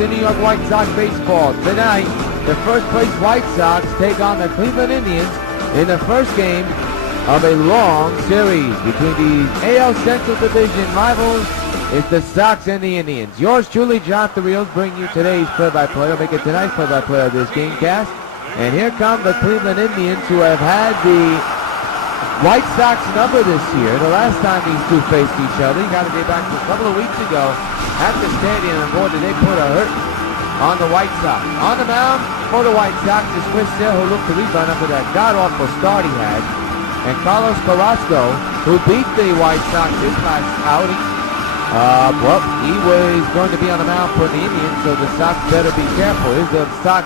to New York White Sox baseball. Tonight, the first place White Sox take on the Cleveland Indians in the first game of a long series between the AL Central Division rivals. It's the Sox and the Indians. Yours truly, John Therios, bring you today's play-by-play. Make it tonight's play-by-play of this game cast. And here come the Cleveland Indians, who have had the White Sox number this year. The last time these two faced each other, you got to get back to a couple of weeks ago at the stadium, and boy, did they put a hurt on the White Sox. On the mound for the White Sox is Chris Sale, who looked to rebound after that god-awful start he had. And Carlos Carrasco, who beat the White Sox his last outing. Well, he was going to be on the mound for the Indians, so the Sox better be careful. Here's the Sox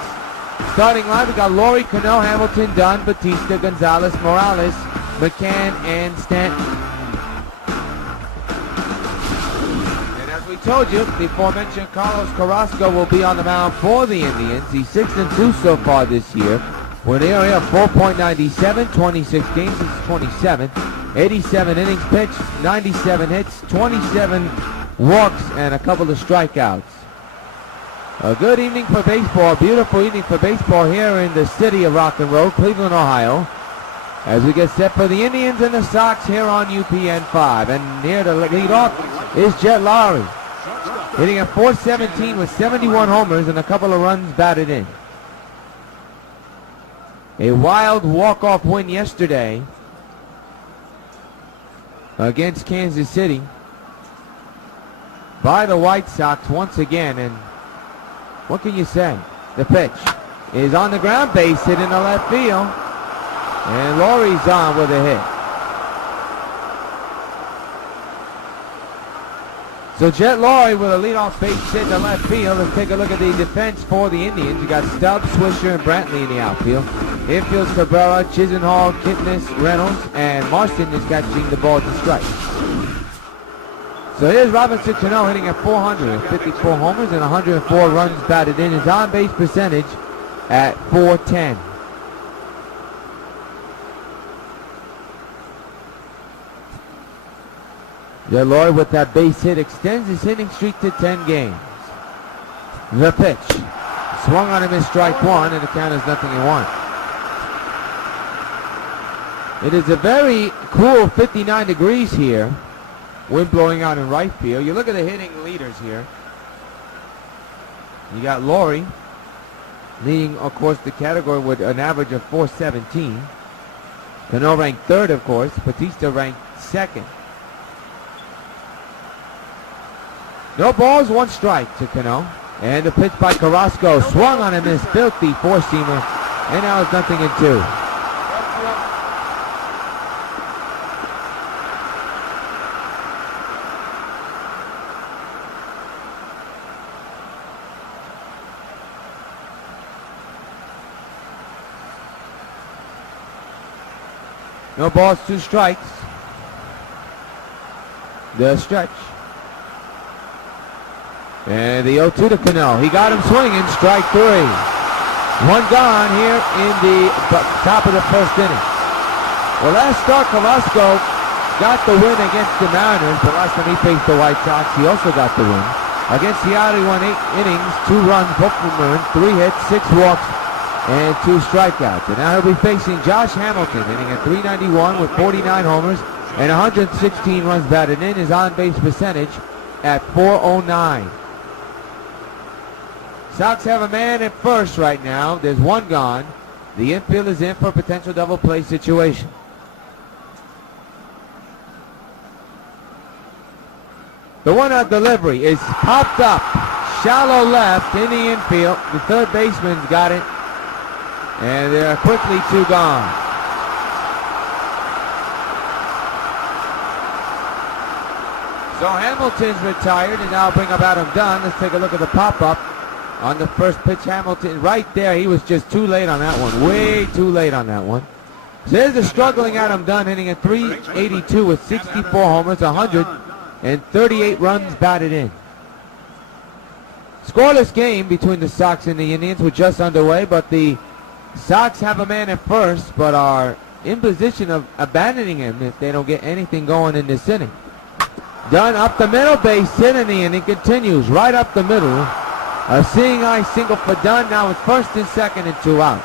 starting line. We got Laurie, Cano, Hamilton, Dunn, Batista, Gonzalez, Morales, McCann, and Stanton. And as we told you, the aforementioned Carlos Carrasco will be on the mound for the Indians. He's 6-2 so far this year, with an area of 4.97, 26 games since 27, 87 innings pitched, 97 hits, 27 walks, and a couple of strikeouts. A good evening for baseball, beautiful evening for baseball here in the city of rock and roll, Cleveland, Ohio, as we get set for the Indians and the Sox here on UPN 5. And here to lead off is Jet Lowry, hitting at .417 with 71 homers and a couple of runs batted in. A wild walk-off win yesterday against Kansas City by the White Sox once again, and what can you say? The pitch is on the ground, base hit in the left field, and Laurie's on with a hit. So Jet Laurie with a leadoff base hit in the left field. Let's take a look at the defense for the Indians. You got Stubbs, Swisher, and Brantley in the outfield. Infield's Cabrera, Chisenhall, Kipnis, Reynolds, and Marson is catching the ball to strike. So here's Robinson Cano hitting at .454 homers and 104 runs batted in. His on-base percentage at .410. Jet Laurie with that base hit extends his hitting streak to 10 games. The pitch. Swung on him as strike one, and the count is 0-1. It is a very cool 59 degrees here. Wind blowing out in right field. You look at the hitting leaders here. You got Laurie leading, of course, the category with an average of .417. Cano ranked third, of course. Batista ranked second. No balls, one strike to Cano. And the pitch by Carrasco swung on him, his filthy four-seamer. And now it's 0-2. No balls, two strikes. The stretch. And the 0-2 to Cano. He got him swinging, strike three. One gone here in the top of the first inning. Well, last start, Carrasco got the win against the Mariners, but last time he faced the White Sox, he also got the win. Against Seattle, he won 8 innings, 2 runs, both from earned, 3 hits, 6 walks, and 2 strikeouts. And now he'll be facing Josh Hamilton, hitting at .391 with 49 homers and 116 runs batted in. His on-base percentage at .409. Sox have a man at first right now. There's one gone. The infield is in for a potential double play situation. The 1-out delivery is popped up. Shallow left in the infield. The third baseman's got it. And there are quickly 2 gone. So Hamilton's retired, and now bring up Adam Dunn. Let's take a look at the pop-up. On the first pitch, Hamilton, right there, he was just too late on that one. Way too late on that one. So there's the struggling Adam Dunn, hitting at .382 with 64 homers, 138 runs batted in. Scoreless game between the Sox and the Indians. We're just underway, but the Sox have a man at first, but are in position of abandoning him if they don't get anything going in this inning. Dunn up the middle, base hit in the inning, continues right up the middle. A seeing eye single for Dunn. Now it's first and second and 2 outs.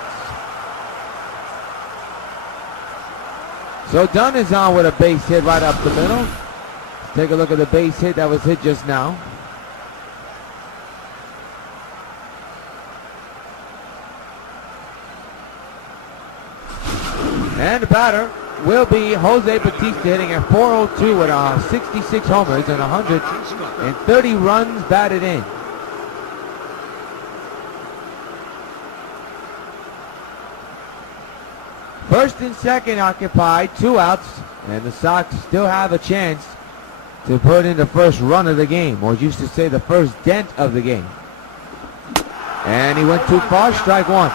So Dunn is on with a base hit right up the middle. Let's take a look at the base hit that was hit just now. And the batter will be Jose Bautista, hitting at .402 with 66 homers and 130 runs batted in. First and second occupied, 2 outs, and the Sox still have a chance to put in the first run of the game, or used to say the first dent of the game. And he went too far, strike one.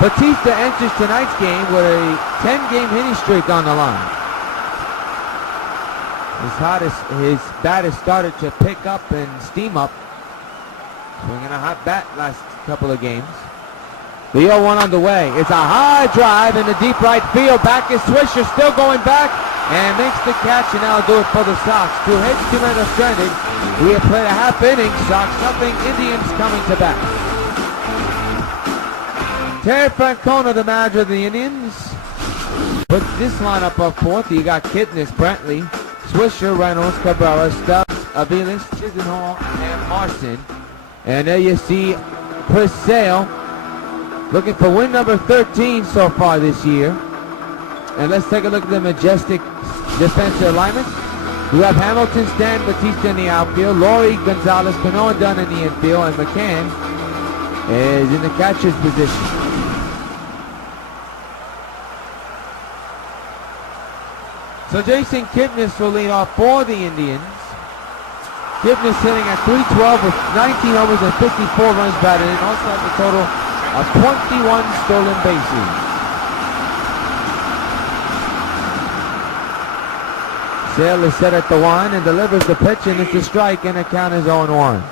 Bautista enters tonight's game with a 10-game hitting streak on the line. His bat has started to pick up and steam up. Swinging a hot bat last couple of games. The 0-1 on the way. It's a high drive in the deep right field. Back is Swisher, still going back, and makes the catch, and that'll do it for the Sox. 2 hits, 2 men are stranded. We have played a half inning. Sox nothing. Indians coming to bat. Terry Francona, the manager of the Indians, puts this lineup up fourth. You got KIPNIS, Brantley, Swisher, Reynolds, Cabrera, Stubbs, Aviles, Chisenhall, and MARSON. And there you see Chris Sale looking for win number 13 so far this year. And let's take a look at the majestic defensive alignment. We have Hamilton, Stan, Bautista in the outfield, Laurie, Gonzalez, Cano, and Dunn in the infield, and McCann is in the catcher's position. So Jason KIPNIS will lead off for the Indians. KIPNIS hitting at .312 with 19 homers and 54 runs batted in. Also has a total of 21 stolen bases. Sale is set at the 1 and delivers the pitch, and it's a strike, and the count is 0-1.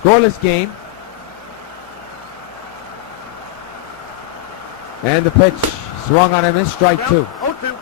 Scoreless game. And the pitch swung on a miss, strike 2. 0-2.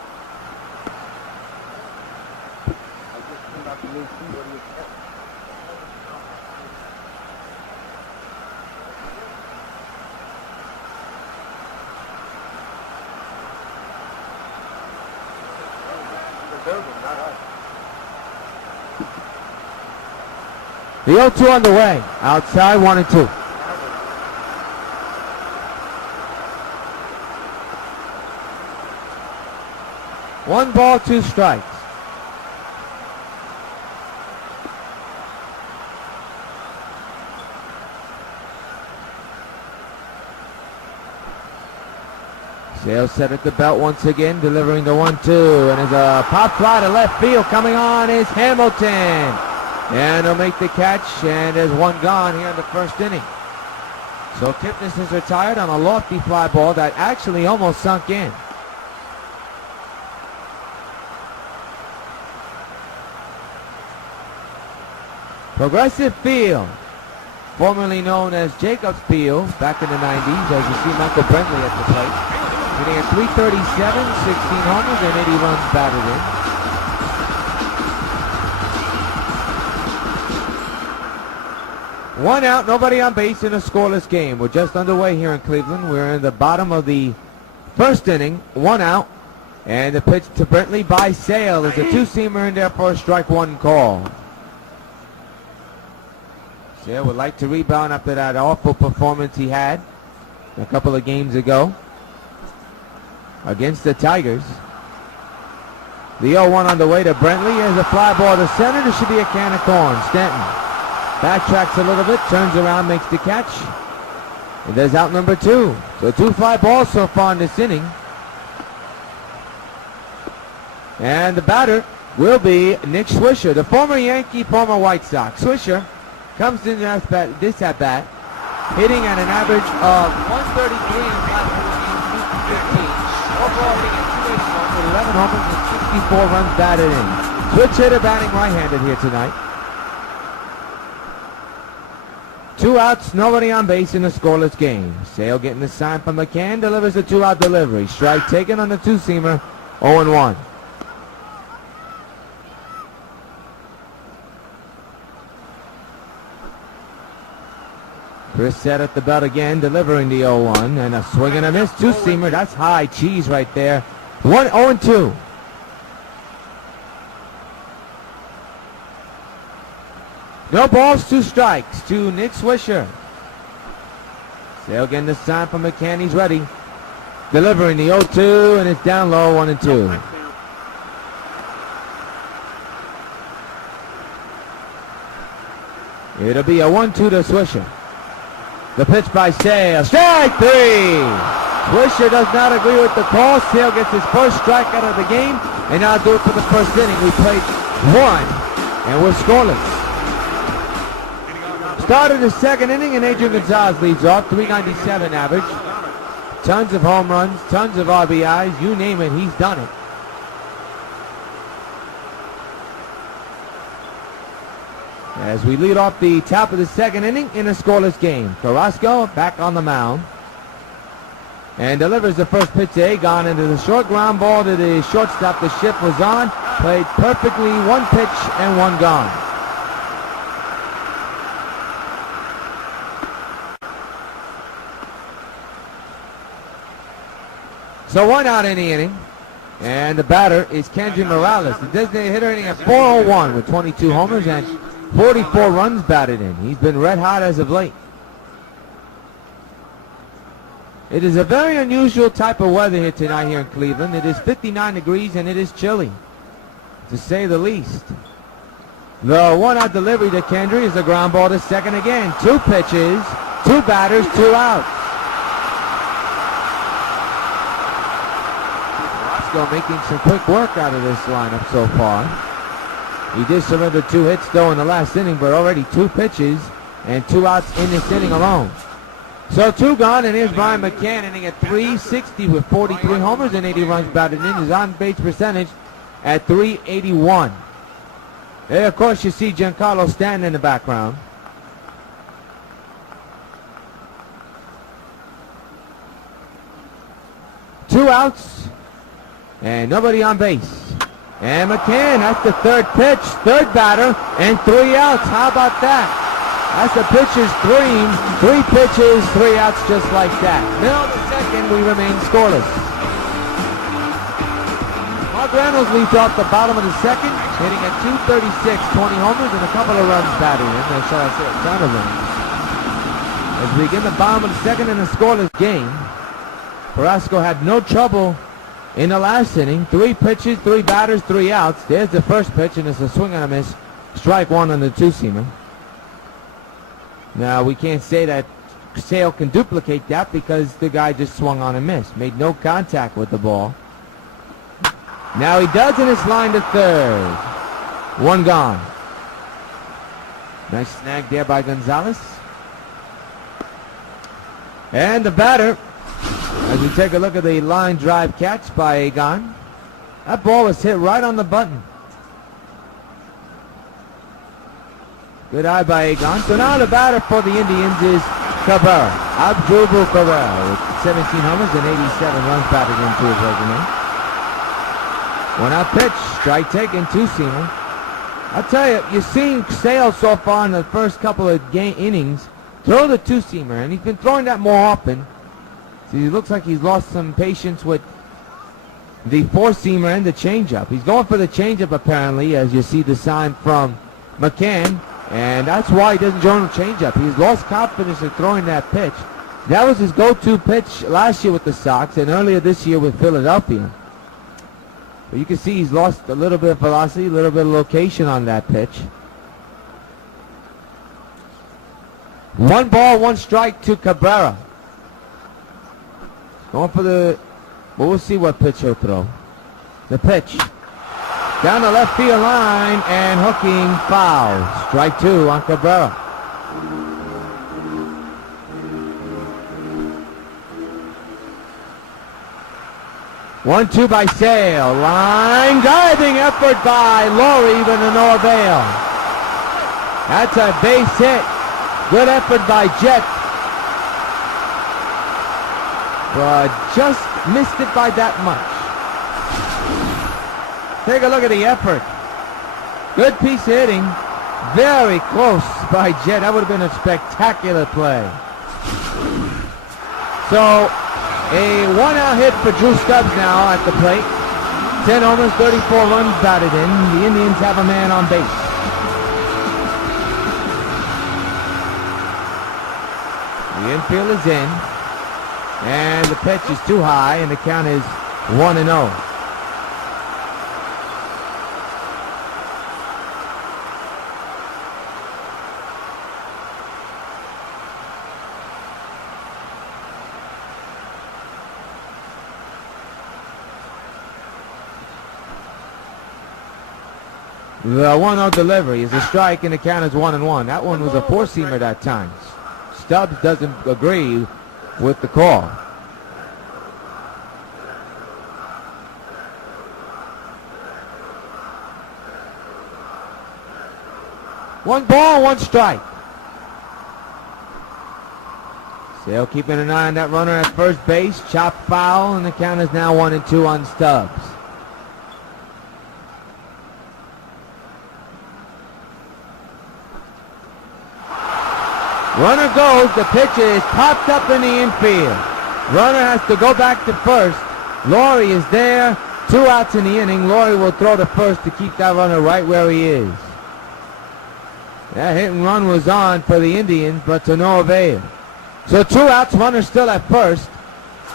The 0-2 on the way. Outside, 1-2. One ball, 2 strikes. Sale set at the belt once again, delivering the 1-2, and there's a pop fly to left field. Coming on is Hamilton, and he'll make the catch, and there's one gone here in the first inning. So KIPNIS is retired on a lofty fly ball that actually almost sunk in. Progressive Field, formerly known as Jacobs Field back in the 90s, as you see Michael Brentley at the plate. Hitting at .337, 16 homers, and 80 runs batted in. 1 out, nobody on base in a scoreless game. We're just underway here in Cleveland. We're in the bottom of the first inning, 1 out, and the pitch to Brentley by Sale is a 2-seamer in there for a strike 1 call. Sale would like to rebound after that awful performance he had a couple of games ago against the Tigers. The 0-1 on the way to Brentley. Here's a fly ball to center. There should be a can of corn. Stanton backtracks a little bit, turns around, makes the catch. And there's out number 2. So 2 fly balls so far in this inning. And the batter will be Nick Swisher, the former Yankee, former White Sox. Swisher comes in this at bat, hitting at an average of 133 in the last 15. Overall hitting at 281 with 11 homers and 64 runs batted in. Switch hitter batting right-handed here tonight. 2 outs, nobody on base in a scoreless game. Sale getting the sign from McCann, delivers the 2-out delivery. Strike taken on the two-seamer, 0-1. Chris set at the belt again, delivering the 0-1, and a swing and a miss, two-seamer. That's high cheese right there. 0-2. No balls, 2 strikes to Nick Swisher. Sale getting the sign from McCann, he's ready. Delivering the 0-2, and it's down low, 1-2. It'll be a 1-2 to Swisher. The pitch by Sale, strike 3! Swisher does not agree with the call. Sale gets his first strike out of the game, and now do it for the first inning. We played 1, and we're scoreless. Started the second inning, and Adrian Gonzalez leads off, 397 average. Tons of home runs, tons of RBIs, you name it, he's done it. As we lead off the top of the second inning in a scoreless game. Carrasco back on the mound. And delivers the first pitch to Agon into the short ground ball to the shortstop. The shift was on. Played perfectly, 1 pitch and 1 gone. So 1 out in the inning. And the batter is Kendry Morales. The designated hitter hitting at .401 with 22 homers and 44 runs batted in. He's been red hot as of late. It is a very unusual type of weather here tonight here in Cleveland. It is 59 degrees and it is chilly, to say the least. The 1-out delivery to Kendry is a ground ball to second again. 2 pitches, 2 batters, 2 outs. Carrasco making some quick work out of this lineup so far. He did surrender 2 hits though in the last inning, but already 2 pitches and 2 outs in this inning alone. So 2 gone, and here's Brian McCann hitting at .360 with 43 homers and 80 runs batted in. His on-base percentage at .381. There, of course, you see Giancarlo Stanton in the background. Two outs and nobody on base. And McCann, that's the 3rd pitch, 3rd batter, and 3 outs. How about that? That's the pitcher's dream. 3 pitches, 3 outs just like that. Middle of the second, we remain scoreless. Mark Reynolds leads off the bottom of the second, hitting at .236, 20 homers and a couple of runs batted in. Shall I say a ton of runs. As we begin the bottom of the second in a scoreless game, Carrasco had no trouble in the last inning. 3 pitches, 3 batters, 3 outs. There's the first pitch, and it's a swing and a miss. Strike 1 on the two-seamer. Now, we can't say that Sale can duplicate that because the guy just swung on and missed. Made no contact with the ball. Now he does, and it's lined to third. 1 gone. Nice snag there by Gonzalez. And the batter, as we take a look at the line drive catch by Agon, that ball was hit right on the button. Good eye by Agon. So now the batter for the Indians is Cabrera. Abdul Cabrera with 17 homers and 87 runs batted into his resume. 1-out pitch, strike taken, two-seamer. I'll tell you, you've seen Sale so far in the first couple of innings throw the two-seamer, and he's been throwing that more often. So he looks like he's lost some patience with the four-seamer and the changeup. He's going for the changeup apparently, as you see the sign from McCann, and that's why he doesn't join the changeup. He's lost confidence in throwing that pitch. That was his go-to pitch last year with the Sox and earlier this year with Philadelphia. But you can see he's lost a little bit of velocity, a little bit of location on that pitch. 1 ball, 1 strike to Cabrera. Going for the, well, we'll see what pitch he'll throw. The pitch. Down the left field line and hooking foul. Strike 2 on Cabrera. One-two by Sale. Line driving effort by Laurie, but to no avail. That's a base hit Good effort by Jet, but just missed it by that much. Take a look at the effort. Good piece of hitting. Very close by Jet. That would have been a spectacular play. So, a one-out hit for Drew Stubbs now at the plate. 10 homers, 34 runs batted in. The Indians have a man on base. The infield is in. And the pitch is too high, and the count is 1-0. The 1-0 delivery is a strike, and the count is 1-1. That one was a four-seamer that time. Stubbs doesn't agree with the call. One ball, one strike. Sale keeping an eye on that runner at first base. Chop foul, and the count is now 1-2 on Stubbs. Runner goes, the pitch is popped up in the infield. Runner has to go back to first. Laurie is there, 2 outs in the inning. Laurie will throw to first to keep that runner right where he is. That hit and run was on for the Indians, but to no avail. So 2 outs, runner still at first.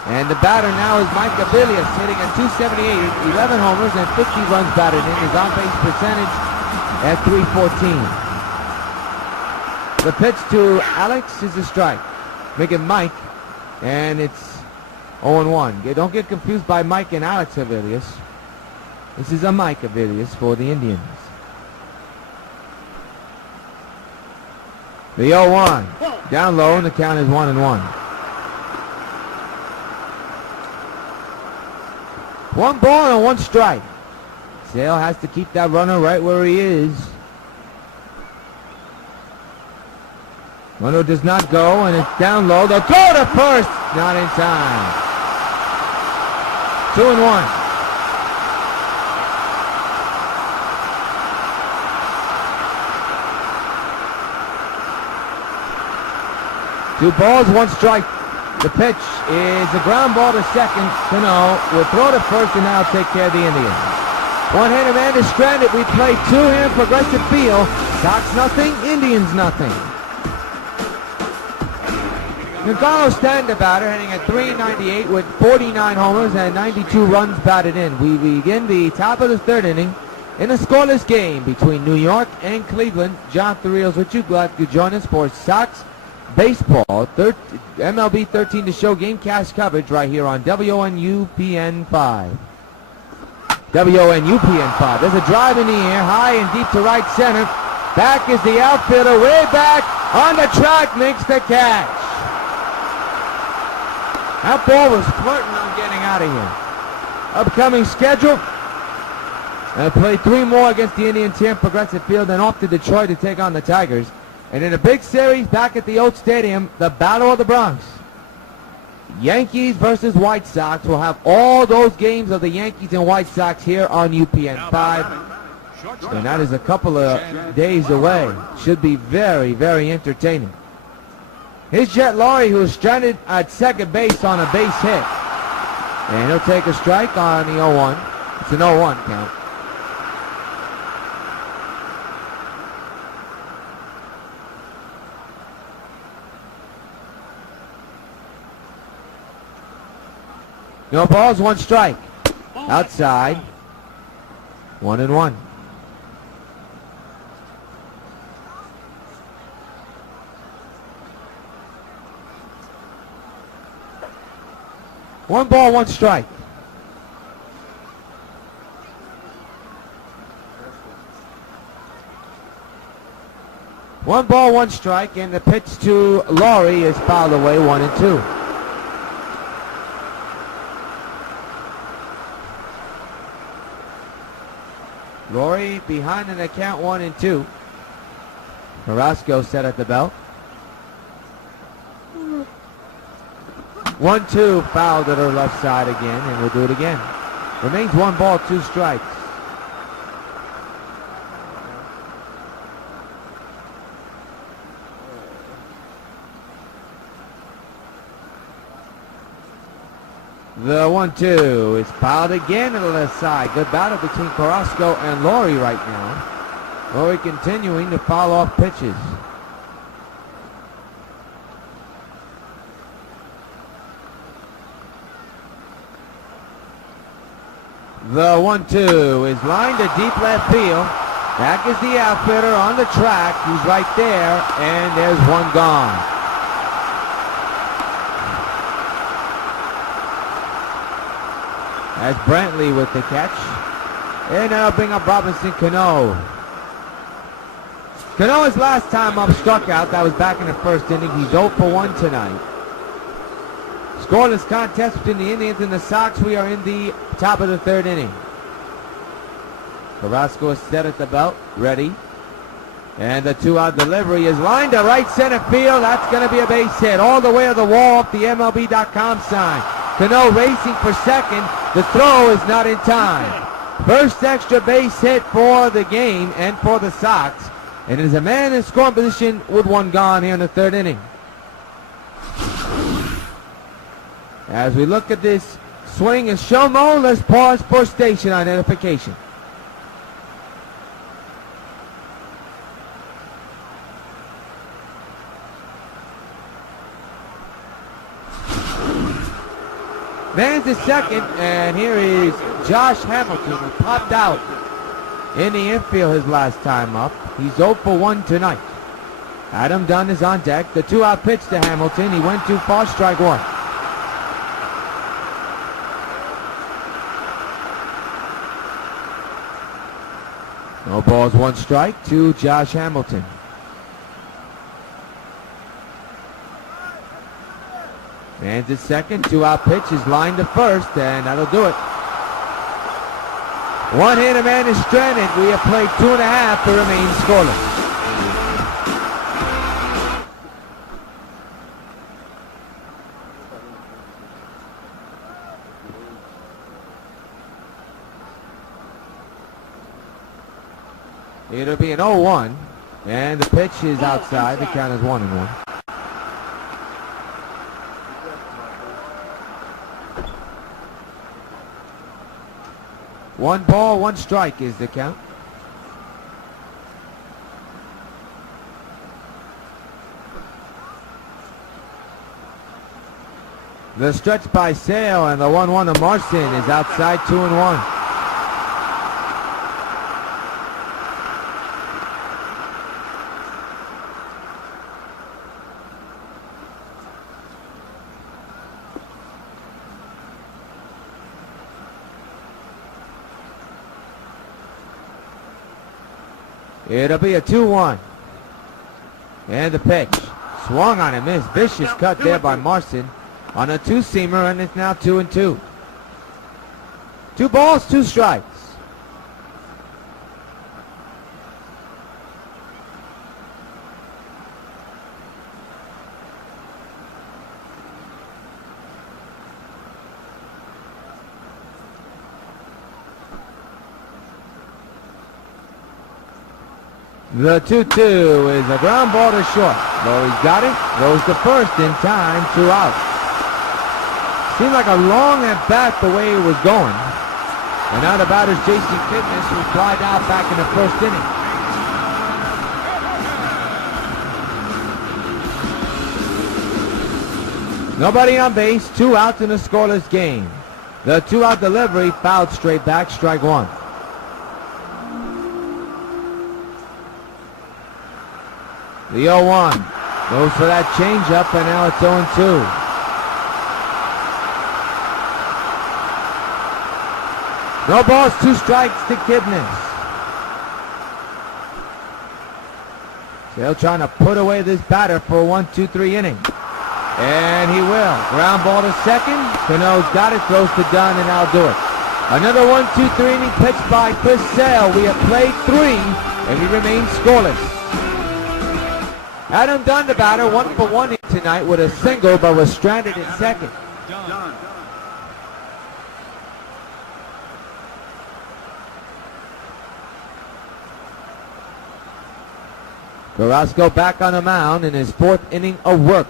And the batter now is Mike Abilias, hitting at .278, 11 homers and 50 runs batted in. His on-base percentage at .314. The pitch to Alex is a strike. Make it Mike, and it's 0-1. Don't get confused by Mike and Alex Abilias. This is a Mike Abilias for the Indians. The 0-1. Down low, and the count is 1-1. 1 ball and 1 strike. Sale has to keep that runner right where he is. Runner does not go, and it's down low. They'll throw to first. Not in time. 2-1. Two balls, 1 strike. The pitch is a ground ball to second. Cano will throw to first and now take care of the Indians. One-hander man is stranded. We play 2-hand Progressive Field. Sox nothing, Indians nothing. Giancarlo stand the batter, hitting at .398 with 49 homers and 92 runs batted in. We begin the top of the 3rd inning in a scoreless game between New York and Cleveland. John Therios with you. Glad you could join us for Sox Baseball, MLB 13 to show gamecast coverage right here on WON UPN 5. WON UPN 5. There's a drive in the air, high and deep to right center. Back is the outfielder, way back on the track, makes the catch. That ball was flirting on getting out of here. Upcoming schedule. They'll play 3 more against the Indians here in Progressive Field, then off to Detroit to take on the Tigers. And in a big series back at the old stadium, the Battle of the Bronx. Yankees versus White Sox. We'll have all those games of the Yankees and White Sox here on UPN 5. And that is a couple of days away. Should be very, very entertaining. Here's Jet Laurie, who is stranded at second base on a base hit. And he'll take a strike on the 0-1. It's an 0-1 count. No balls, 1 strike. Outside. 1-1. One ball, 1 strike. One ball, 1 strike, and the pitch to Laurie is fouled away, 1-2. Laurie behind in the count, 1-2. Carrasco set at the belt. 1-2, foul to the left side again, and we'll do it again. Remains 1 ball, 2 strikes. The 1-2 is fouled again to the left side. Good battle between CARRASCO and Laurie right now. Laurie continuing to foul off pitches. The 1-2 is lined to deep left field. Back is the outfielder on the track. He's right there, and there's one gone. That's Brantley with the catch. And now bring up Robinson Cano. Cano, his last time up, struck out. That was back in the first inning. He's 0 for 1 tonight. Scoreless contest between the Indians and the Sox. We are in the top of the 3rd inning. Carrasco is set at the belt, ready. And the 2-out delivery is lined to right center field. That's going to be a base hit all the way to the wall up the MLB.com sign. Cano racing for second. The throw is not in time. First extra base hit for the game and for the Sox. And it is a man in scoring position with 1 gone here in the 3rd inning. As we look at this swing and Shomo, let's pause for station identification. Man's at second, and here is Josh Hamilton, who popped out in the infield his last time up. He's 0 for 1 tonight. Adam Dunn is on deck. The 2-out pitch to Hamilton. He went too far, strike 1. No balls, 1 strike to Josh Hamilton. Man's at second, 2-out pitch is lined to first, and that'll do it. 1-hitter man is stranded. We have played 2.5 to remain scoreless. It'll be an 0-1, and the pitch is outside. The count is 1-1. One ball, 1 strike is the count. The stretch by Sale and the 1-1 to Marson is outside, 2-1. It'll be a 2-1. And the pitch. Swung on and missed. Vicious cut there by Marson on a 2-seamer, and it's now 2-2. 2 balls, 2 strikes. The 2-2 is a ground ball to short. Laurie's got it. Goes to first in time. 2 out. Seemed like a long at bat the way it was going. And now the batter's KIPNIS, who flied out back in the first inning. Nobody on base. 2 outs in a scoreless game. The 2-out delivery fouled straight back. Strike 1. The 0-1 goes for that changeup, and now it's 0-2. No balls, 2 strikes to KIPNIS. Still trying to put away this batter for a 1-2-3 inning. And he will. Ground ball to second. Cano's got it, throws to Dunn, and that'll do it. Another 1-2-3 inning pitched by Chris Sale. We have played 3, and we remain scoreless. Adam Dunn, the batter, 1 for 1 tonight with a single, but was stranded at second. Done. Carrasco back on the mound in his 4th inning of work.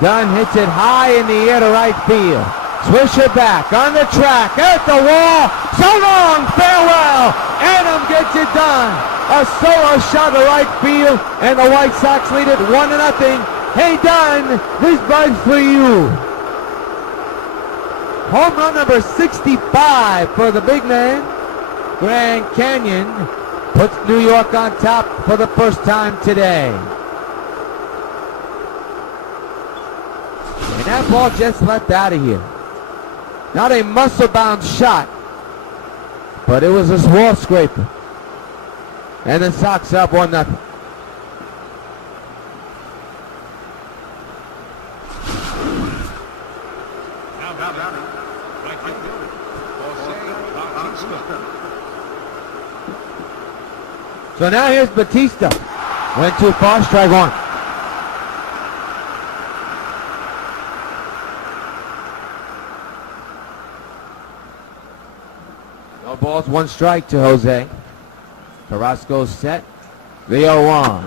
Dunn hits it high in the air to right field. Swisher back on the track at the wall. So long, farewell. Adam gets it done. A solo shot to right field, and the White Sox lead it 1-0. Hey, Dunn, this buzz for you. Home run number 65 for the big man. Grand Canyon puts New York on top for the first time today. And that ball just left out of here. Not a muscle-bound shot, but it was a wall scraper. And the Sox up 1-0. So now here's Batista. Went too far, strike 1. No balls, 1 strike to Jose. Carrasco set. The 0-1.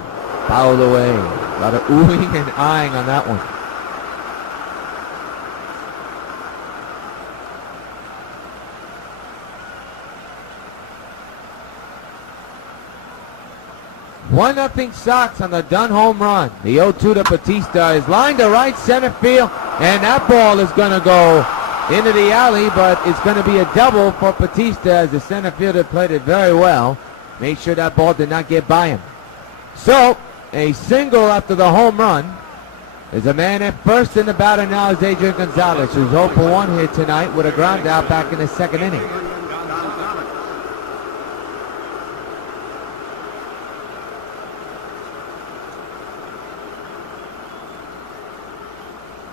Fouled away. A lot of oohing and eyeing on that one. One nothing Sox on the Dunn home run. The 0-2 to Batista is lined to right center field, and that ball is going to go into the alley, but it's going to be a double for Batista as the center fielder played it very well. Made sure that ball did not get by him. So, a single after the home run. There's a man at first, and the batter now is Adrian Gonzalez, who's 0 for 1 here tonight with a ground out back in the 2nd inning.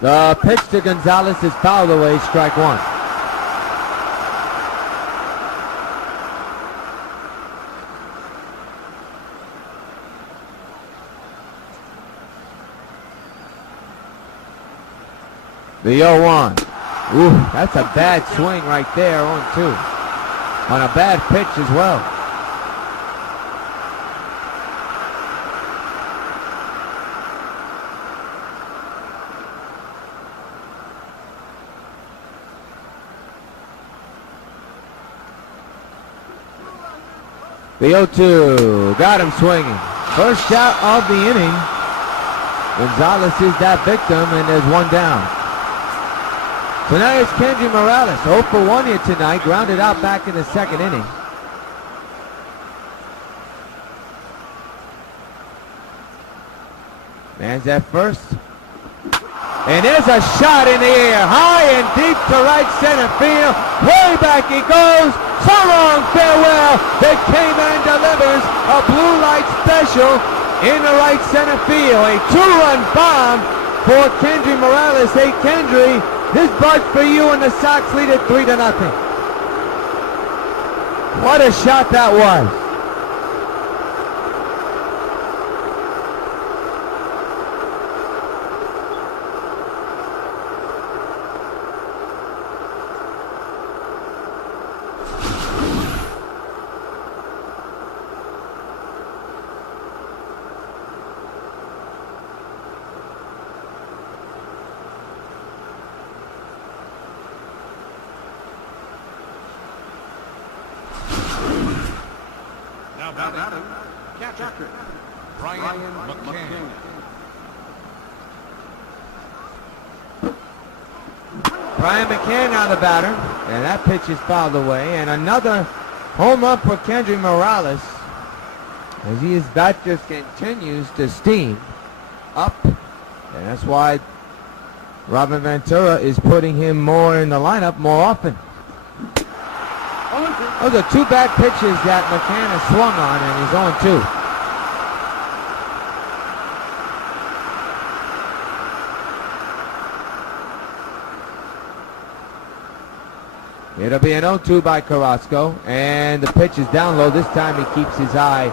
The pitch to Gonzalez is fouled away, strike 1. The 0-1. Ooh, that's a bad swing right there, 0-2. On a bad pitch as well. The 0-2, got him swinging. First out of the inning. Gonzalez is that victim, and there's 1 down. So now it's Kendry Morales, 0 for 1 here tonight, grounded out back in the 2nd inning. Man's at first. And there's a shot in the air, high and deep to right center field. Way back he goes. So long, farewell. The K-Man delivers a blue light special in the right center field. A 2-run bomb for Kendry Morales. Hey, Kendry, this buzz for you, and the Sox lead it 3-0. What a shot that was. Chapter. Brian McCann. Brian McCann now the batter, and that pitch is fouled away, and another home run for Kendry Morales as his bat just continues to steam up, and that's why Robin Ventura is putting him more in the lineup more often. Those are 2 bad pitches that McCann has swung on, and he's 0-2. It'll be an 0-2 by Carrasco, and the pitch is down low. This time he keeps his eye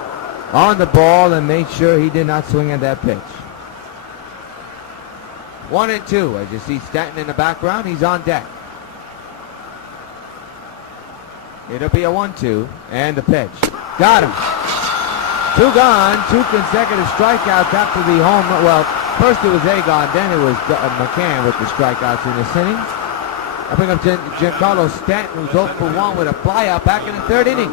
on the ball and made sure he did not swing at that pitch. 1 and 2. As you see Stanton in the background, he's on deck. It'll be a 1-2, and the pitch. Got him. 2 gone, 2 consecutive strikeouts after the home run. Well, first it was Agon, then it was McCann with the strikeouts in this inning. I bring up GIANCARLO Stanton, who's 0 for 1 with a flyout back in the 3rd inning.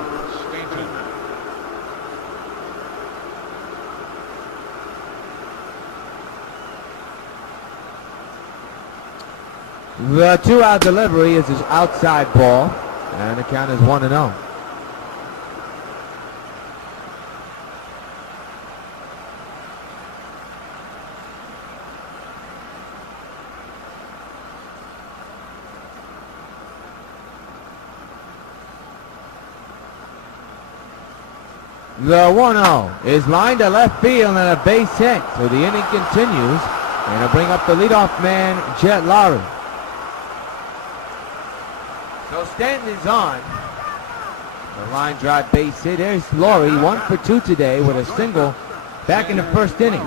The 2-out delivery is his outside ball, and the count is 1-0. The 1-0 is lined to left field and a base hit. So the inning continues, and it'll bring up the leadoff man, Jet Lowry. So Stanton is on. The line drive base hit. There's Lowry, 1 for 2 today with a single back in the 1st inning.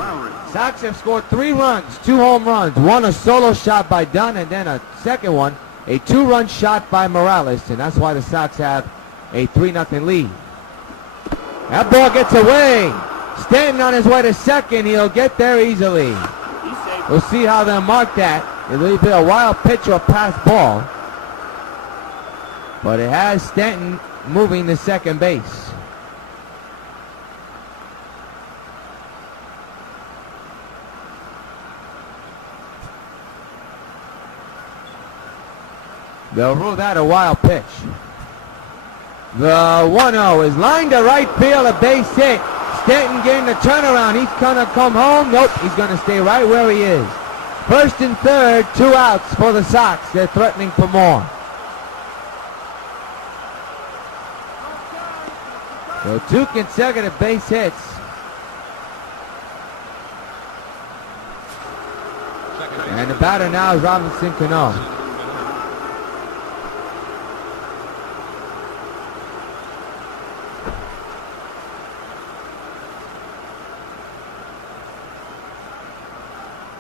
Sox have scored 3 runs, 2 home runs, 1 a solo shot by Dunn, and then a second one, a 2-run shot by Morales, and that's why the Sox have a 3-0 lead. That ball gets away. Stanton on his way to second. He'll get there easily. We'll see how they'll mark that. It'll be a wild pitch or a pass ball. But it has Stanton moving to second base. They'll rule that a wild pitch. The 1-0 is lined to right field, a base hit. Stanton getting the turnaround. He's gonna come home. Nope, he's gonna stay right where he is. 1st and 3rd, 2 outs for the Sox. They're threatening for more. So 2 consecutive base hits. And the batter now is Robinson Cano.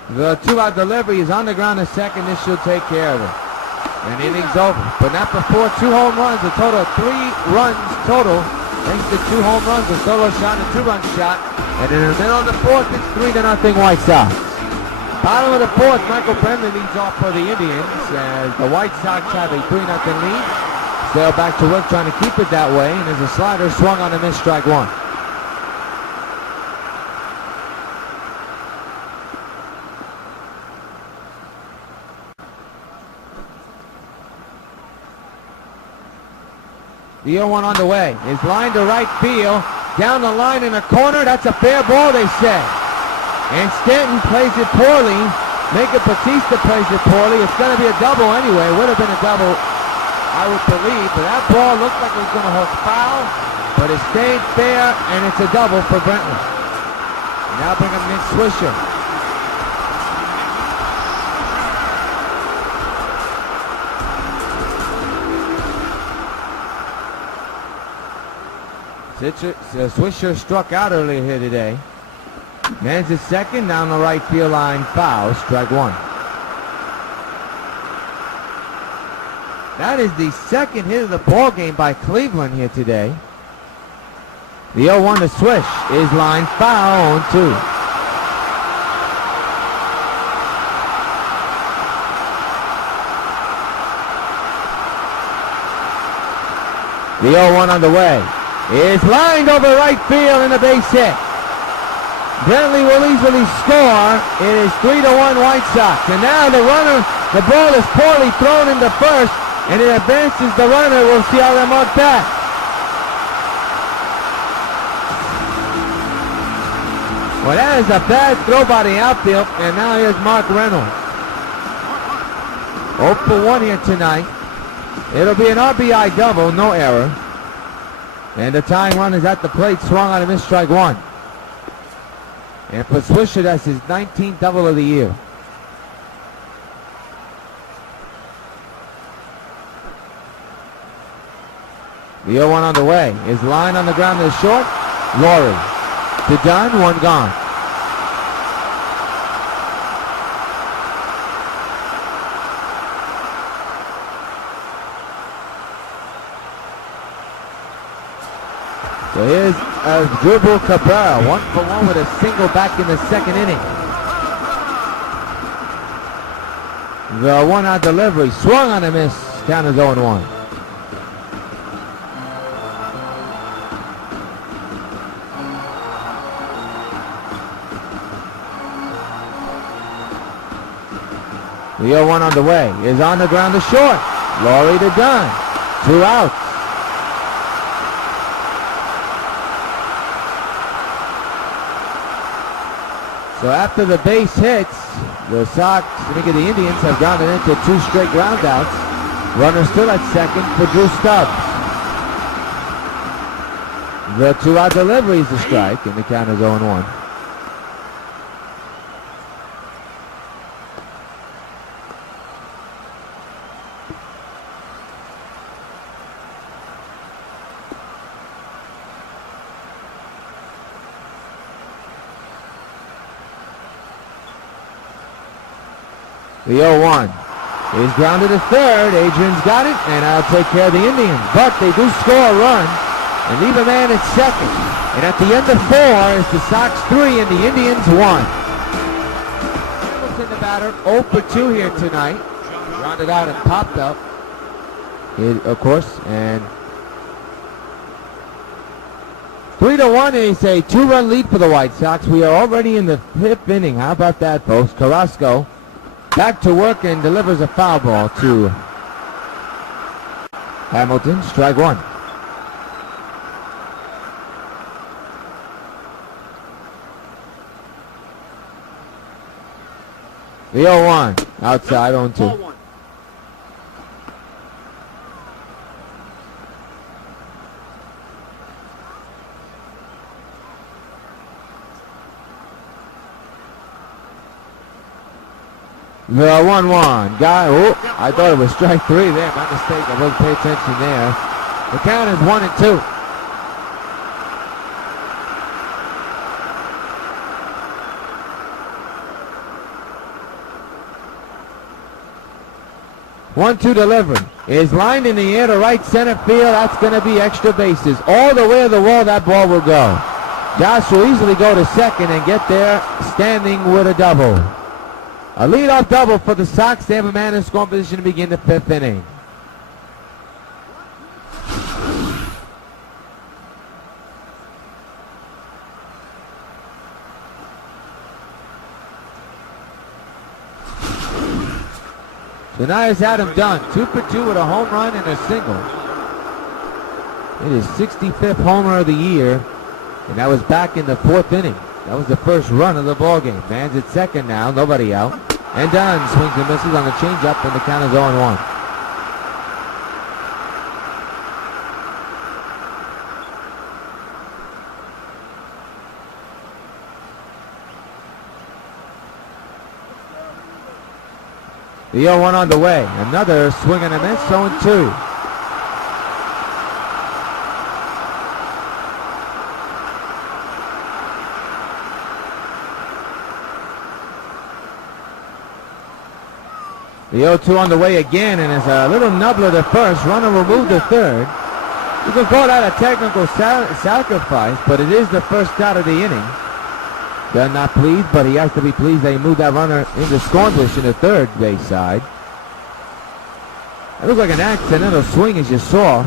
The 2-out delivery is on the ground to second. This should take care of it. And inning's over. But not before 2 home runs. A total of 3 runs total. Thanks to 2 home runs, a solo shot, and a 2-run shot. And in the middle of the 4th, it's 3-0 White Sox. Bottom of the 4th, Michael Brennan leads off for the Indians as the White Sox have a 3-0 lead. They're back to work trying to keep it that way. And there's a slider swung on a miss, strike 1. The 0-1 on the way. Is lined to right field. Down the line in a corner. That's a fair ball, they say. And Stanton plays it poorly. Making Batista plays it poorly. It's going to be a double anyway. Would have been a double, I would believe. But that ball looked like it was going to hook foul. But it stayed fair, and it's a double for Brentwood. Now bring up Nick Swisher. Swisher struck out earlier here today. Man's at second, down the right field line, foul, strike 1. That is the 2nd hit of the ball game by Cleveland here today. The 0-1 to Swish is line foul on 2. The 0-1 on the way. Is lined over right field in a base hit. Bentley will easily score. It is 3-1 White Sox. And now the runner, the ball is poorly thrown into first, and it advances the runner. We'll see how they mark that. Well, that is a bad throw by the outfield, and now here's Mark Reynolds. 0 for 1 here tonight. It'll be an RBI double, no error. And the tying run is at the plate, swung on a miss, strike 1. And for Swisher, that's his 19th double of the year. The 0-1 on the way. Is line on the ground to the short. Lowry. To Dunn, 1 gone. So here's ASORUBAL CABRERA, 1-for-1 with a single back in the second inning. The 1-out delivery, swung on a miss, count is 0-1. The 0-1 on the way, is on the ground to short. Laurie to Dunn, 2 outs. So after the base hits, the Sox, the Indians have grounded into 2 straight ground outs. Runner still at second for Drew Stubbs. The 2-out delivery is the strike, and the count is 0-1. The 0-1 is grounded to third. Adrian's got it, and I'll take care of the Indians. But they do score a run and leave a man at second. And at the end of 4, it's the Sox 3 and the Indians 1. Hamilton, the batter, 0 for 2 here tonight. Grounded out and popped up, of course, and 3-1 is a 2-run lead for the White Sox. We are already in the 5th inning. How about that, folks? Carrasco back to work and delivers a foul ball to Hamilton. Strike 1. The 0-1 outside, 0-2. The 1-1. I thought it was strike 3 there. My mistake. I wasn't paying attention there. The count is 1-2. One-two delivery is lined in the air to right center field. That's going to be extra bases. All the way to the wall that ball will go. Josh will easily go to second and get there standing with a double. A leadoff double for the Sox. They have a man in scoring position to begin the 5th inning. So now it's Adam Dunn, 2 for 2 with a home run and a single. It is 65th homer of the year, and that was back in the 4th inning. That was the first run of the ball game. Man's at second now, nobody out. And Dunn swings and misses on the changeup, and the count is 0-1. The 0-1 on the way. Another swing and a miss, 0-2. The 0-2 on the way again, and it's a little nubbler to first. Runner will move to third. You can call that a technical sacrifice, but it is the first out of the inning. Dunn not pleased, but he has to be pleased that he moved that runner into scoring position to third base side. It looked like an accidental swing, as you saw.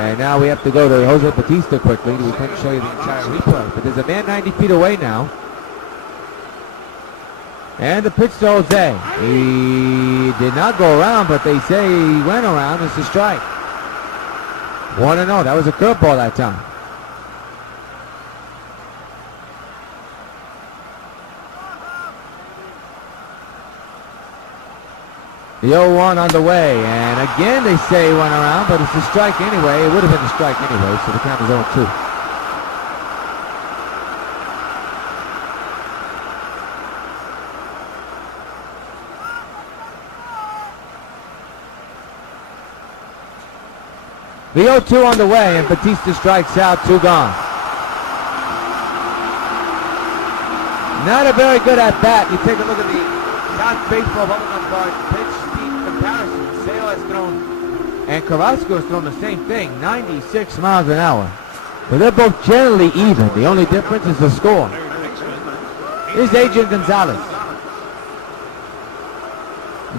And now we have to go to Jose Bautista quickly. We can't show you the entire replay, but there's a man 90 feet away now. And the pitch to Jose. He did not go around, but they say he went around. It's a strike. 1-0. That was a curveball that time. The 0-1 on the way. And again they say he went around, but it's a strike anyway. It would have been a strike anyway, so the count is 0-2. The 0-2 on the way, and Bautista strikes out, 2 gone. Not a very good at bat. You take a look at the South Baseball Bubblegum Card pitch speed comparison. Sale has thrown, and Carrasco has thrown the same thing, 96 miles an hour. But they're both generally even. The only difference is the score. Here's ADRIAN Gonzalez.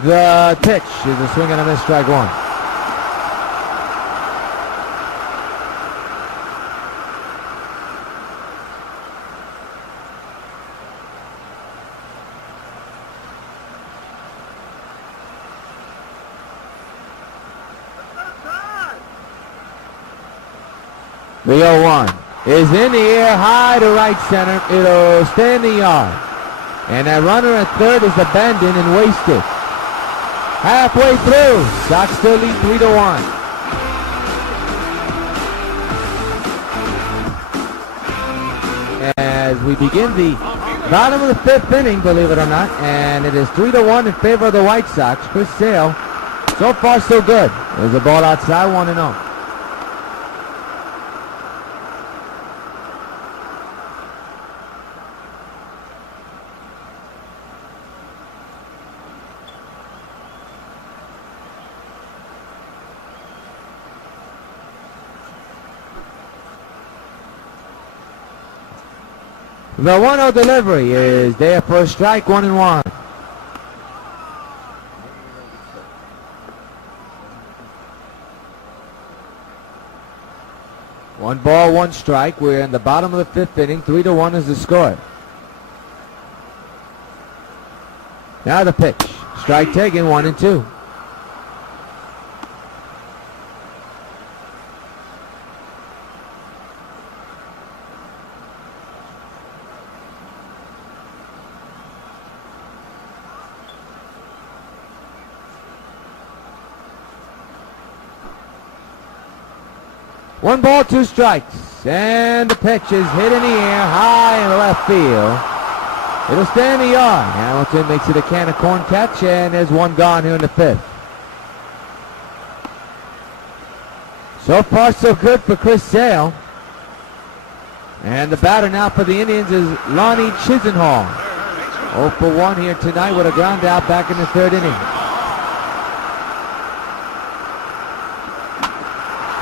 The pitch is a swing and a miss, strike one. The 0-1 is in the air, high to right center. It'll stay in the yard. And that runner at third is abandoned and wasted. Halfway through, Sox still lead 3-1. As we begin the bottom of the fifth inning, believe it or not, and it is 3-1 in favor of the White Sox. Chris Sale, so far so good. There's a ball outside, 1-0. The 1-0 delivery is there for a strike, 1-1. One ball, one strike. We're in the bottom of the fifth inning. 3-1 is the score. Now the pitch. Strike taken, 1-2. One ball, two strikes, and the pitch is hit in the air, high in left field. It'll stay in the yard. Hamilton makes it a can of corn catch, and there's one gone here in the fifth. So far, so good for Chris Sale. And the batter now for the Indians is Lonnie Chisenhall. 0 for 1 here tonight with a ground out back in the third inning.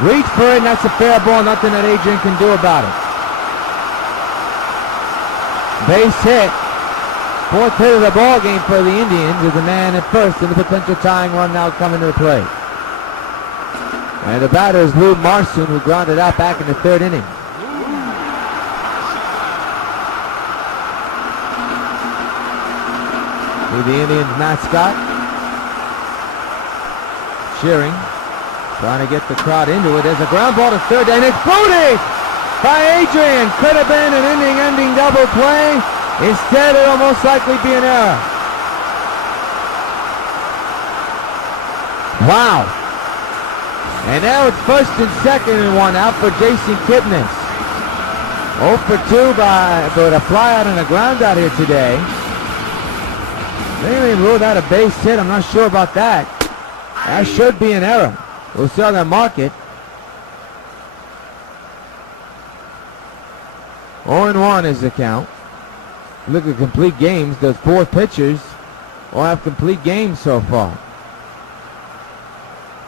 Reach for it, and that's a fair ball. Nothing that ADRIAN can do about it. Base hit. Fourth hit of the ball game for the Indians is a man at first, and the potential tying run now coming to the plate. And the batter is Lou Marson, who grounded out back in the third inning. The Indians mascot cheering. Trying to get the crowd into it. There's a ground ball to third, and it's booted by ADRIAN. Could have been an inning-ending double play. Instead, it'll most likely be an error. Wow. And now it's first and second and one out for Jason KIPNIS. 0 for 2 but a fly out and a ground out here today. They didn't even rule that a base hit. I'm not sure about that. That should be an error. We'll see how they mark it. 0-1 is the count. Look at complete games. Those 4 pitchers all have complete games so far.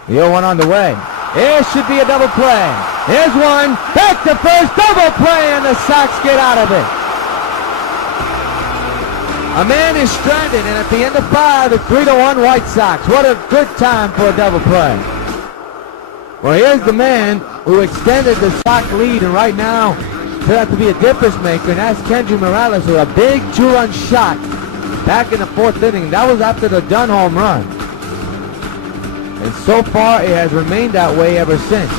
The 0-1 on the way. It should be a double play. Here's one. Back to first. Double play, and the Sox get out of it. A man is stranded, and at the end of 5, the 3-1 White Sox. What a good time for a double play. Well, here's the man who extended the Sox lead, and right now turned out to be a difference maker, and that's Kendry Morales with a big 2-run shot back in the 4th inning. That was after the Dunn home run. And so far, it has remained that way ever since.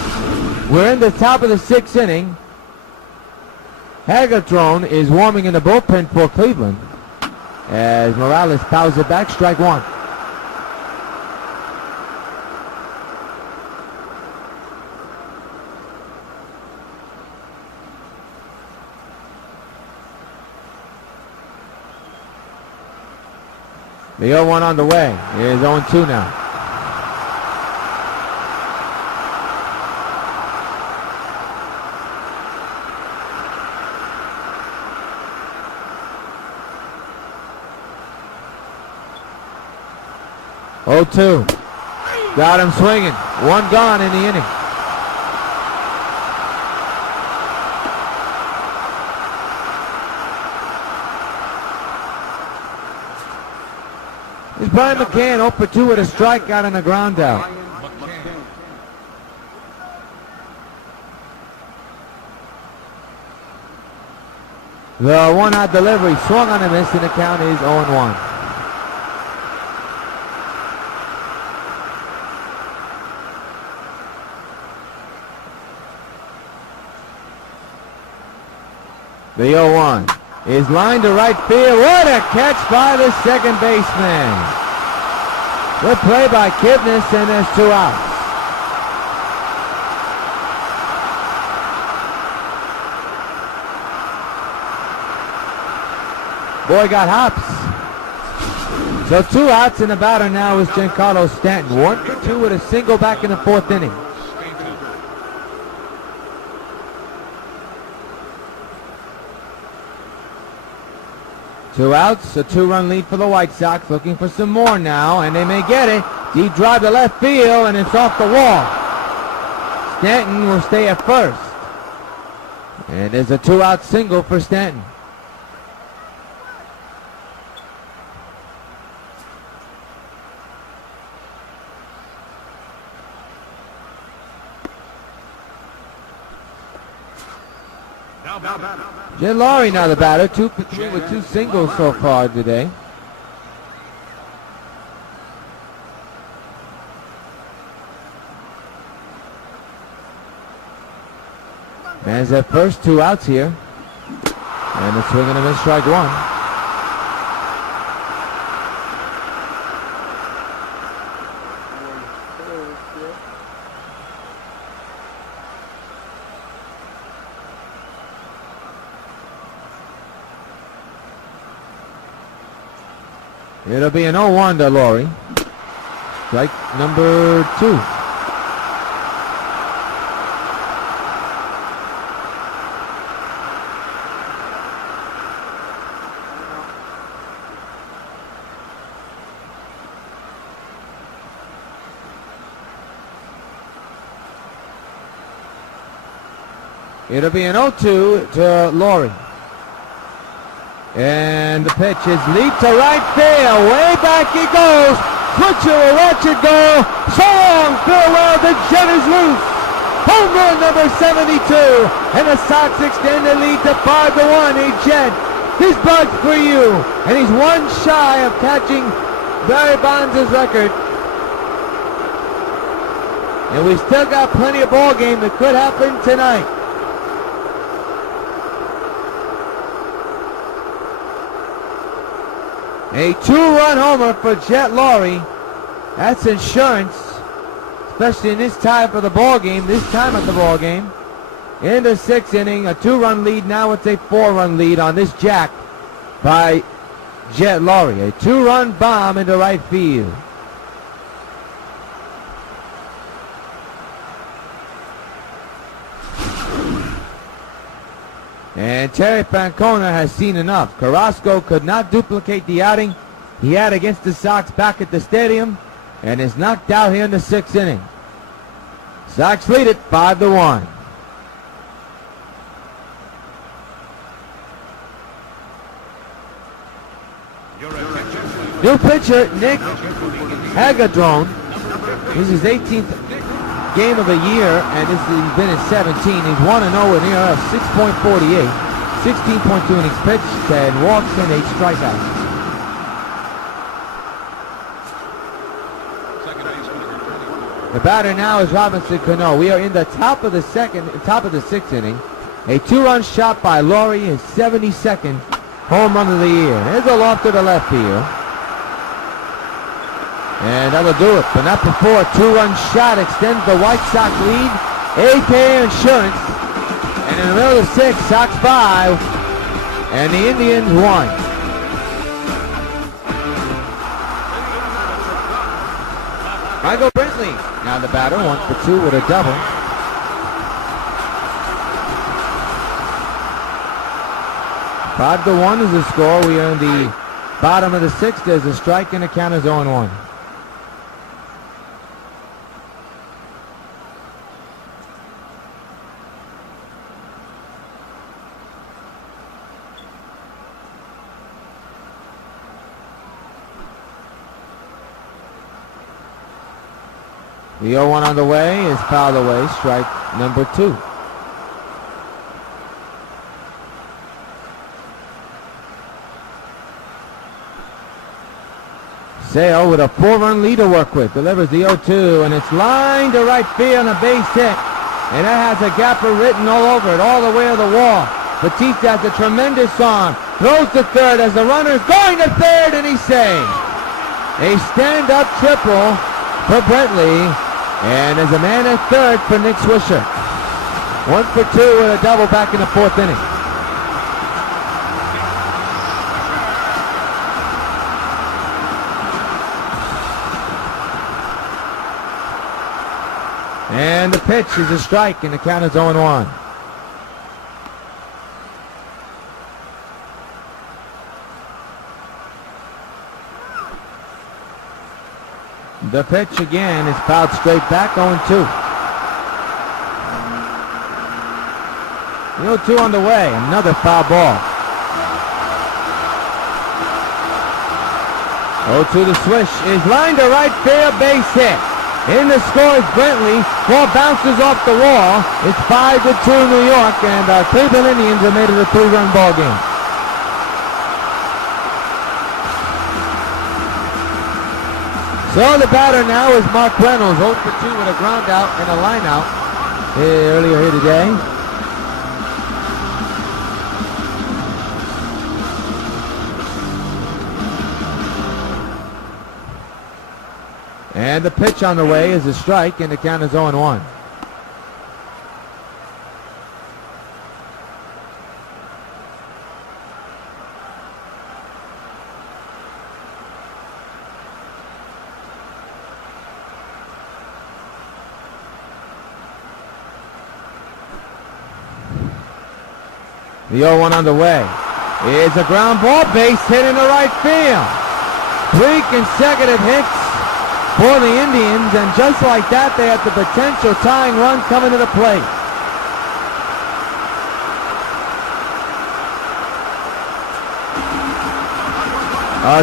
We're in the top of the 6th inning. Haggertron is warming in the bullpen for Cleveland as Morales fouls it back, strike one. The 0-1 on the way. It is 0-2 now. Oh, 2. Got him swinging. One gone in the inning. Here's Brian McCann, 0 for 2 with a strikeout and a ground out. The one-out delivery swung on a miss, and the count is 0-1. The 0-1 is lined to right field. What a catch by the second baseman. Good play by KIPNIS, and there's 2 outs. Boy got hops. So 2 outs, and the batter now is Giancarlo Stanton. 1 for 2 with a single back in the 4th inning. Two outs, a 2-run lead for the White Sox, looking for some more now, and they may get it. Deep drive to left field, and it's off the wall. Stanton will stay at first. And there's a 2-out single for Stanton. Jed Lowry now the batter, 2 for 3 with 2 singles so far today. Man's at first, 2 outs here. And a swing and a miss, strike 1. It'll be an 0-1 to Lowry. Strike number 2. It'll be an 0-2 to Lowry. And the pitch is lead to right field. Way back he goes. Twitcher will watch it go. So long, farewell, the Jet is loose. Home run number 72. And the Sox extend the lead to 5-1. Hey, Jet, this bug's for you. And he's 1 shy of catching Barry Bonds' record. And we still got plenty of ball game that could happen tonight. A 2-run homer for Jet Lowry. That's insurance, especially in this time for the ball game, this time at the ball game. In the 6th inning, a 2-run lead. Now it's a 4-run lead on this jack by Jet Lowry. A 2-run bomb into right field. And Terry Francona has seen enough. Carrasco could not duplicate the outing he had against the Sox back at the stadium and is knocked out here in the 6th inning. Sox lead it 5-1. New pitcher, Nick Hagedorn. This is his 18th game of the year, and he's been in 17. He's 1-0 in ERA, 6.48, 16.2 innings pitched, and walks and 8 strikeouts. The batter now is Robinson Cano. We are in the top of the 6th inning. A 2-run shot by Lowry, his 72nd home run of the year. There's a loft to the left field. And that'll do it, but not before a 2-run shot extends the White Sox lead. AK Insurance. And in the middle of the 6th, Sox 5, and the Indians 1. Michael Brinkley, now the batter, 1 for 2 with a double. Five to 1 is the score. We are in the bottom of the 6th. There's a strike, and the count is 0-1. The 0-1 on the way is fouled away, strike number 2. Sale with a 4-run lead to work with. Delivers the 0-2, and it's lined to right field on a base hit. And that has a gapper written all over it, all the way to the wall. Batista has a tremendous arm. Throws to third as the runner's going to third, and he's saved. A stand-up triple for Brentley. And there's a man at third for Nick Swisher. 1 for 2 with a double back in the 4th inning. And the pitch is a strike, and the count is 0-1. The pitch again is fouled straight back, 0-2. 0-2 on the way, another foul ball. 0-2 to Swish is lined to right field, base hit. In the score is Brentley. Ball bounces off the wall. It's 5-2 New York, and the Cleveland Indians have made it a 3-run ball game. So the batter now is Mark Reynolds, 0 for 2 with a ground out and a line out earlier here today. And the pitch on the way is a strike, and the count is 0-1. The 0-1 on the way is a ground ball, base hit in the right field. 3 consecutive hits for the Indians, and just like that, they have the potential tying run coming to the plate.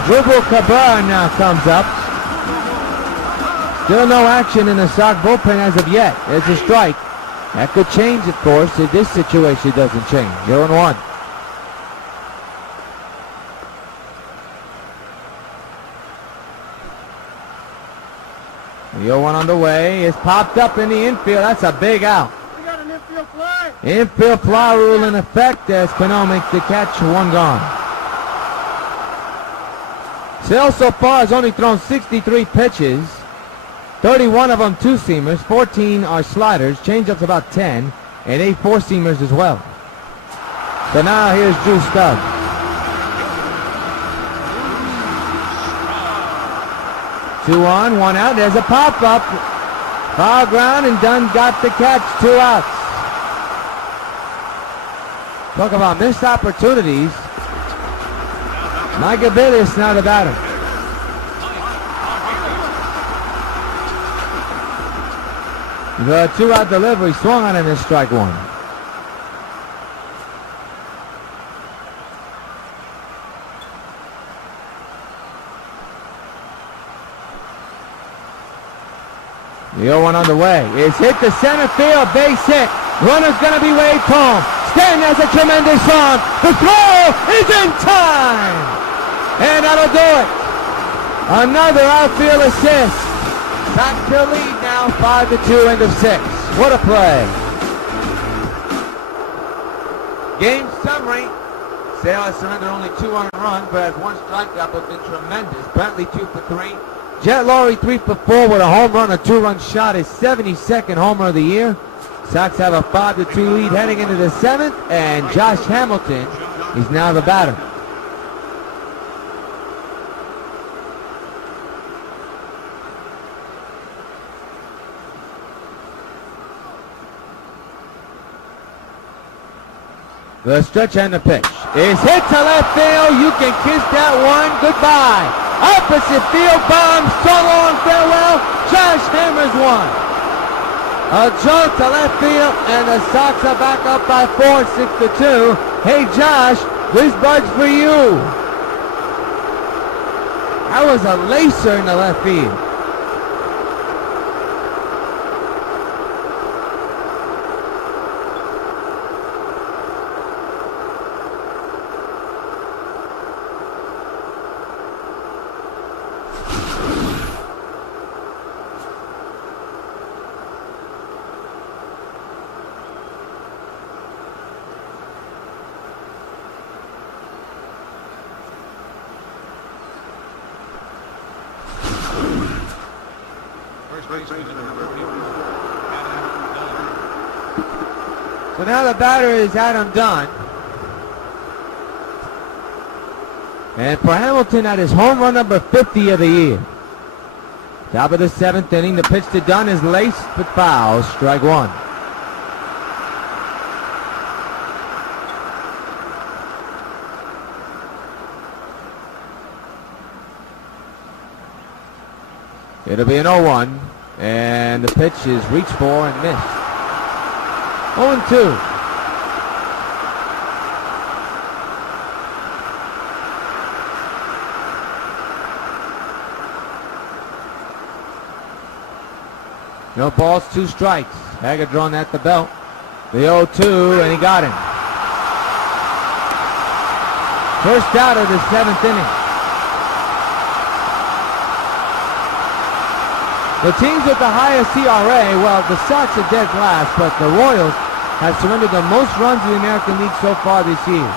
Dribble Cabrera now comes up. Still no action in the Sox bullpen as of yet. It's a strike. That could change, of course, if this situation doesn't change. 0-1. The 0-1 on the way is popped up in the infield. That's a big out. We got an infield fly. Infield fly rule in effect as Cano makes the catch, 1 gone. Sale so far has only thrown 63 pitches. 31 of them two-seamers, 14 are sliders, change-ups about 10, and 8 four-seamers as well. So now here's Drew Stubbs. Two on, 1 out. There's a pop-up. Foul ground, and Dunn got the catch. 2 outs. Talk about missed opportunities. Mike Gavilis now the batter. The 2-out delivery swung on him in strike 1. The 0-1 on the way is hit to center field, base hit. Runner's going to be waved home. Stanton has a tremendous arm. The throw is in time, and that'll do it. Another outfield assist. Back to lead now, 5-2, end of 6. What a play. Game summary. Sale has surrendered only 2 earned runs, but has 1 strikeout, but been tremendous. Brentley 2 for 3. Jet Lowry 3 for 4 with a home run, a 2-run shot, his 72nd homer of the year. Sox have a 5-2 lead heading into the 7th, and Josh Hamilton is now the batter. The stretch and the pitch is hit to left field. You can kiss that one goodbye. Opposite field bomb, so long farewell. Josh hammers 1. A jolt to left field, and the Sox are back up by 4, 6-2. Hey Josh, this bud's for you. That was a lacer in the left field. baseman, number 54, Adam Dunn. So now the batter is Adam Dunn. And for Hamilton, that is home run number 50 of the year. Top of the 7th inning, the pitch to Dunn is laced but foul. Strike one. It'll be an 0-1, and the pitch is reached for and missed. 0-2. No balls, 2 strikes. Hagedorn at the belt. The 0-2, and he got him. First out of the 7th inning. The teams with the highest ERA, well, the Sox are dead last, but the Royals have surrendered the most runs in the American League so far this year.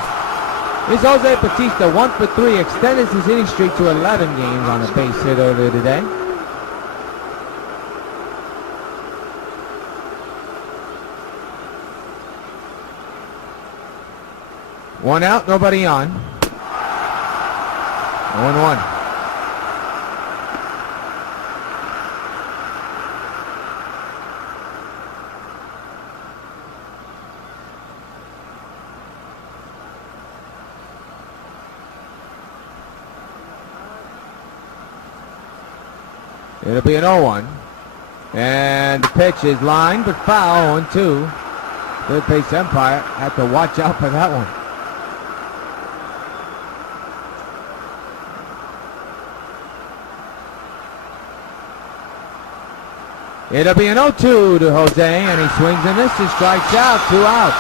This Jose Bautista, 1 for 3, extended his inning streak to 11 games on a base hit earlier today. One out, nobody on. 0-1. It'll be an 0-1. And the pitch is lined but foul. 0-2. Third base umpire had to watch out for that one. It'll be an 0-2 to Jose, and he swings and misses, strikes out, 2 outs.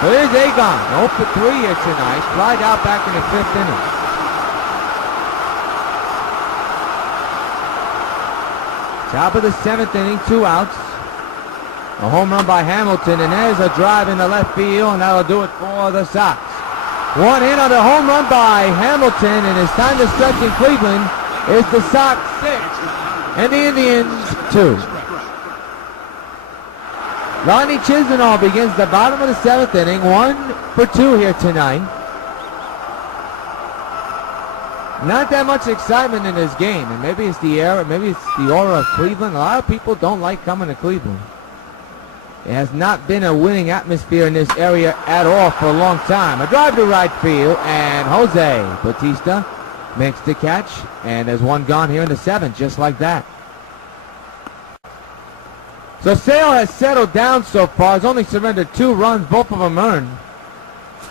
So there's Agon, 0 for 3 here tonight, flied out back in the 5th inning. Top of the 7th inning, 2 outs. A home run by Hamilton, and there's a drive in the left field, and that'll do it for the Sox. 1 in on a home run by Hamilton, and it's time to stretch in Cleveland. It's the Sox 6 and the Indians 2. Lonnie Chisenhall begins the bottom of the 7th inning, 1 for 2 here tonight. Not that much excitement in this game, and maybe it's the aura, maybe it's the aura of Cleveland. A lot of people don't like coming to Cleveland. It has not been a winning atmosphere in this area at all for a long time. A drive to right field, and Jose Bautista makes the catch, and there's one gone here in the 7th, just like that. So Sale has settled down so far. He's only surrendered 2 runs, both of them earned.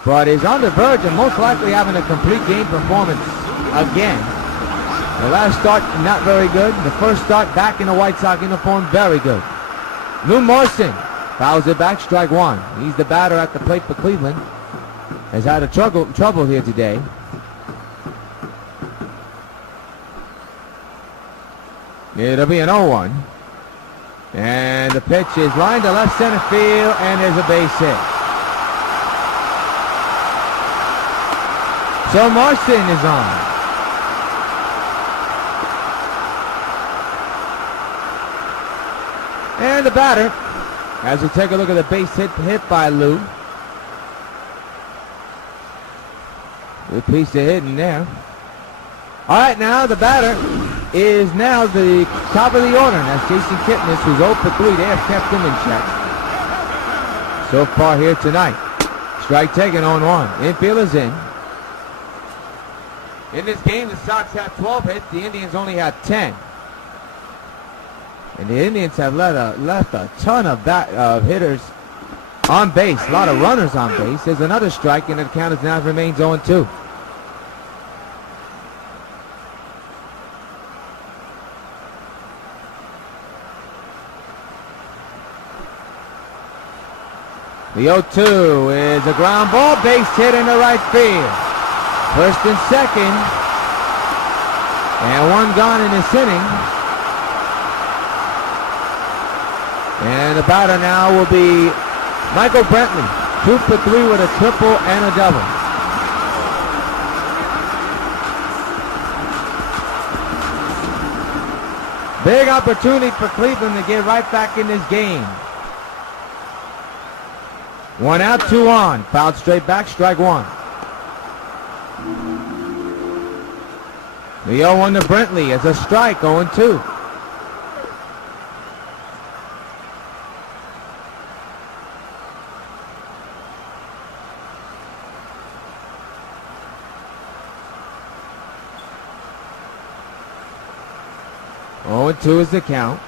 But is on the verge of most likely having a complete game performance again. The last start, not very good. The first start back in the White Sox uniform, very good. Lou Marson fouls it back, strike 1. He's the batter at the plate for Cleveland. Has had a trouble here today. It'll be an 0-1. And the pitch is lined to left center field, and there's a base hit. So Marson is on. And the batter, as we take a look at the base hit by Lou. Good piece of hitting there. All right, now the batter is now the top of the order. And that's Jason Kipnis, who's 0 for 3. They have kept him in check so far here tonight. Strike taken, 0-1. Infield is in. In this game, the Sox have 12 hits. The Indians only have 10. And the Indians have left a ton of hitters on base. A lot of runners on base. There's another strike, and the count is now remains 0-2. The 0-2 is a ground ball, base hit in the right field. First and second. And one gone in this inning. And the batter now will be Michael Brantley. 2 for 3 with a triple and a double. Big opportunity for Cleveland to get right back in this game. 1 out, 2 on. Fouled straight back, strike 1. The 0-1 to Brentley as a strike, 0-2. Oh, 2 is the count.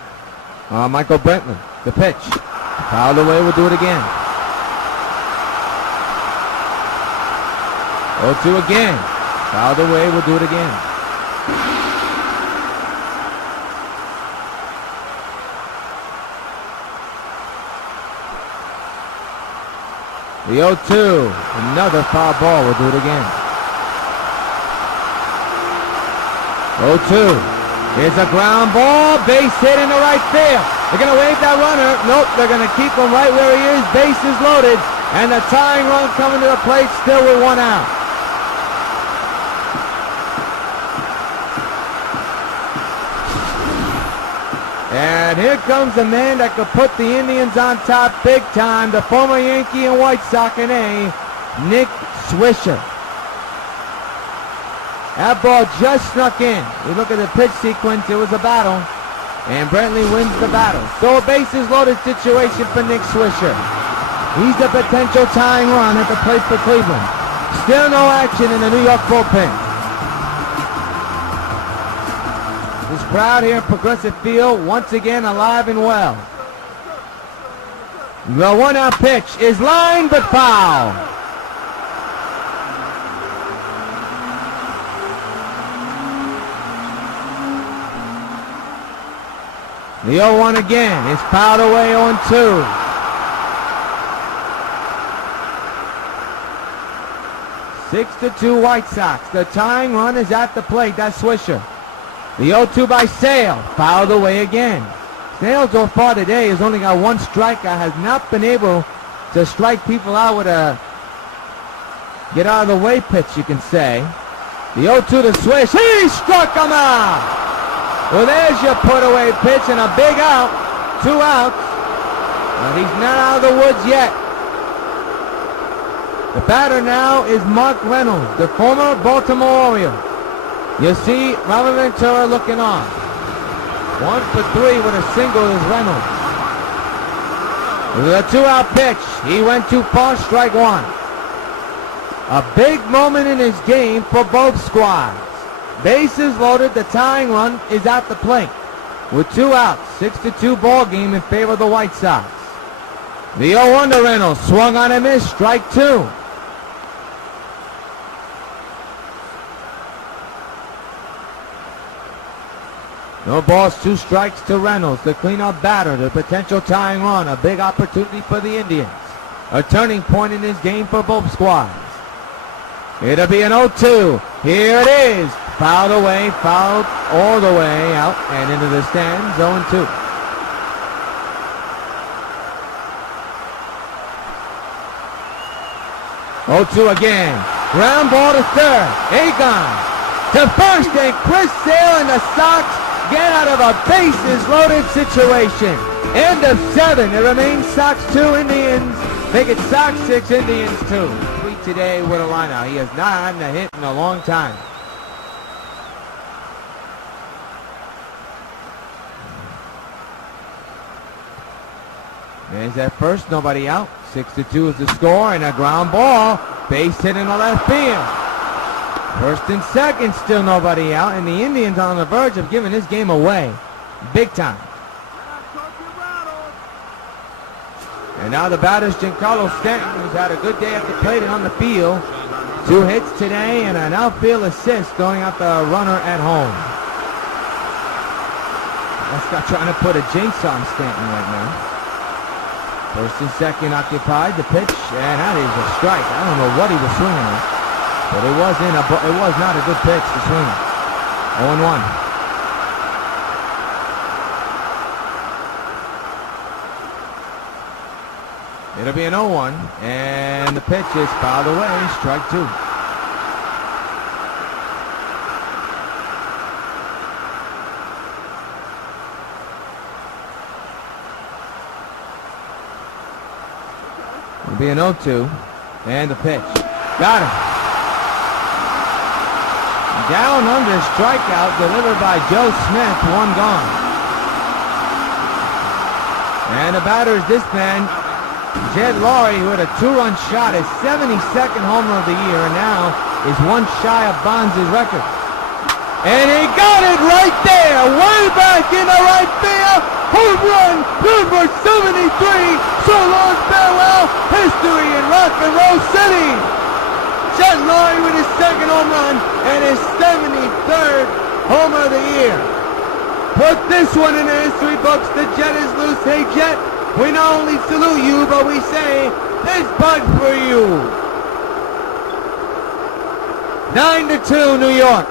Michael Brentley, the pitch. Fouled away, we'll do it again. 0-2 again. Fouled away, we'll do it again. The 0-2, another foul ball, we'll do it again. 0-2. Here's a ground ball, base hit in the right field. They're going to wave that runner. Nope, they're going to keep him right where he is. Bases loaded, and the tying run coming to the plate still with 1 out. And here comes the man that could put the Indians on top big time, the former Yankee and White Sox NA, Nick Swisher. That ball just snuck in. We look at the pitch sequence, it was a battle, and Brentley wins the battle. So a bases loaded situation for Nick Swisher. He's the potential tying run at the plate for Cleveland. Still no action in the New York bullpen. This crowd here in Progressive Field, once again alive and well. The 1-out pitch is lined but foul. The 0-1 again is fouled away, 0-2. Six to 2 White Sox. The tying run is at the plate. That's Swisher. The 0-2 by Sale, fouled away again. Sale so far today has only got 1 strikeout, has not been able to strike people out with a get out of the way pitch, you can say. The 0-2 to Swish, he struck him out! Well, there's your put-away pitch and a big out. 2 outs. But he's not out of the woods yet. The batter now is Mark Reynolds, the former Baltimore Oriole. You see Robert Ventura looking on. 1 for 3 with a single is Reynolds. With a 2-out pitch, he went too far, strike 1. A big moment in his game for both squads. Bases loaded, the tying run is at the plate. With 2 outs, 6-2 ball game in favor of the White Sox. The 0-1 to Reynolds, swung on and missed, strike 2. No balls, 2 strikes to Reynolds, the cleanup batter, the potential tying run, a big opportunity for the Indians. A turning point in this game for both squads. It'll be an 0-2. Here it is. Fouled away, fouled all the way out and into the stands, 0-2. Again. Ground ball to third. Agon to first, and Chris Sale and the Sox get out of a bases loaded situation. End of 7. It remains Sox 2, Indians. Make it Sox 6, Indians 2. Tweet today with a lineout. He has not had a hit in a long time. There's that first, nobody out. 6-2 is the score, and a ground ball. Base hit in the left field. First and second, still nobody out, and the Indians are on the verge of giving this game away. Big time. And now the batter's GIANCARLO Stanton, who's had a good day at the plate and on the field. 2 hits today and an outfield assist going out the runner at home. That's trying to put a jinx on Stanton right now. First and second occupied, the pitch, and that is a strike. I don't know what he was swinging at, but it was not a good pitch to swing. 0-1. It'll be an 0-1, and the pitch is fouled away, strike 2. It'll be an 0-2. And the pitch. Got him. Down under, strikeout delivered by Joe Smith. One gone. And the batter is this man, Jed Lowrie, who had a 2-run shot, his 72nd homer of the year, and now is one shy of Bonds' record. And he got it right there, way back in the right field. Home run number 73. So long, farewell, history in Rock and Roll City. Jed Lowrie with his second home run and his 73rd homer of the year. Put this one in the history books. The Jet is loose. Hey, Jet, we not only salute you, but we say, this bud for you. 9-2, New York.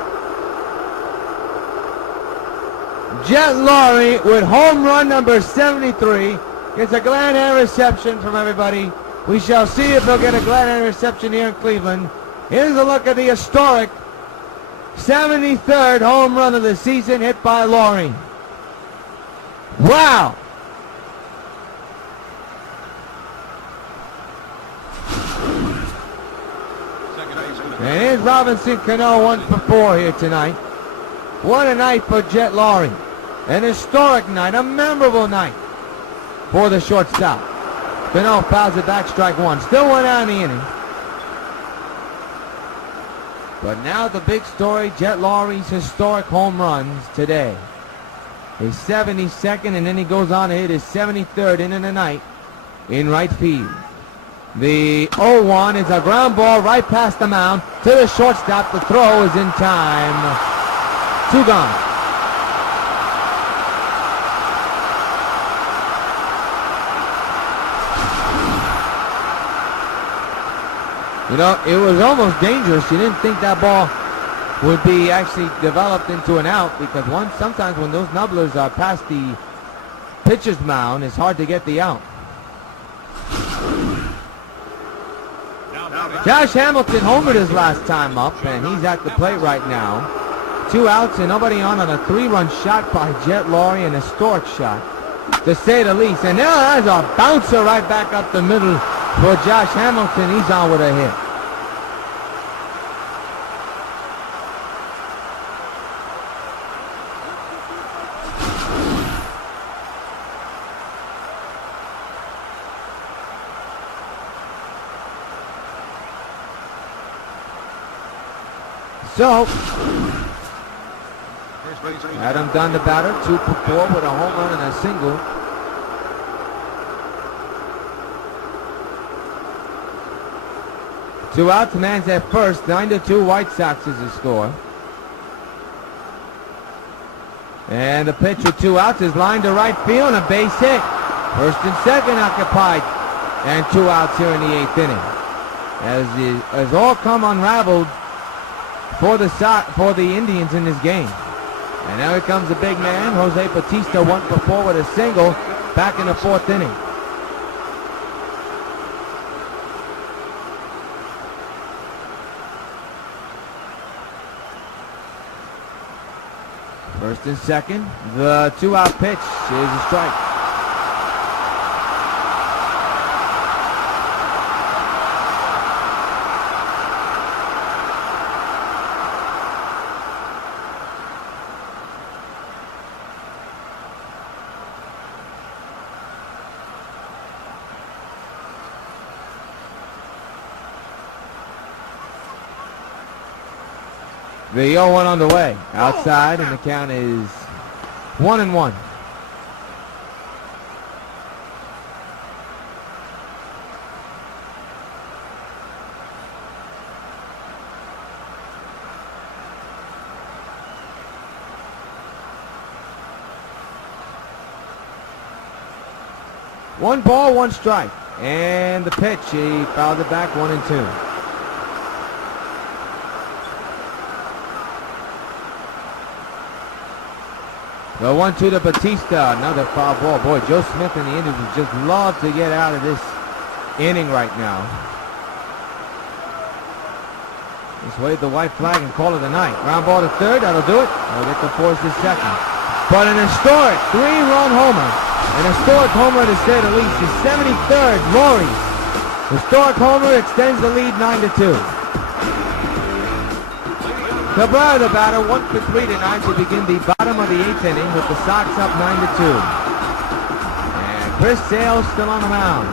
Jet Lowrie with home run number 73. Gets a glad hand reception from everybody. We shall see if he'll get a glad hand reception here in Cleveland. Here's a look at the historic 73rd home run of the season hit by Lowrie. Wow! And here's Robinson Cano 1 for 4 here tonight. What a night for Jet Lowrie. An historic night, a memorable night for the shortstop. Cano fouls it back, strike one. Still one out in the inning. But now the big story, Jet Lowrie's historic home runs today. His 72nd, and then he goes on to hit his 73rd in the night in right field. The 0-1 is a ground ball right past the mound to the shortstop. The throw is in time. 2 gone. You know, it was almost dangerous. You didn't think that ball would be actually developed into an out, because sometimes when those nubblers are past the pitcher's mound, it's hard to get the out. Josh Hamilton homered his last time up, and he's at the plate right now. 2 outs and nobody on a 3-run shot by Jet Lowrie, an historic shot, to say the least. And now there's a bouncer right back up the middle for Josh Hamilton. He's on with a hit. So, Adam Dunn, the batter, 2 for 4 with a home run and a single. Two outs, man's at first. 9-2, White Sox is the score. And the pitch with 2 outs is lined to right field, and a base hit. First and second occupied, and 2 outs here in the 8th inning. As all come unraveled for the Indians in this game. And now here comes the big man, Jose Bautista, 1 for 4 with a single, back in the 4th inning. First and second, the 2-out pitch is a strike. The 0-1 on the way, outside, and the count is 1-1. One ball, 1 strike, and the pitch, he fouled it back, 1-2. The 1-2 to Bautista, another foul ball. Boy, Joe Smith and the Indians would just love to get out of this inning right now. Just wave the white flag and call it a night. Ground ball to third, that'll do it. They'll get to force the second. But an historic 3-run homer, an historic homer to say the least, his 73rd, Lowrie. Historic homer extends the lead 9-2. Cabrera, the batter, 1 for 3 tonight to begin the bottom of the 8th inning with the Sox up 9-2. And Chris Sale still on the mound.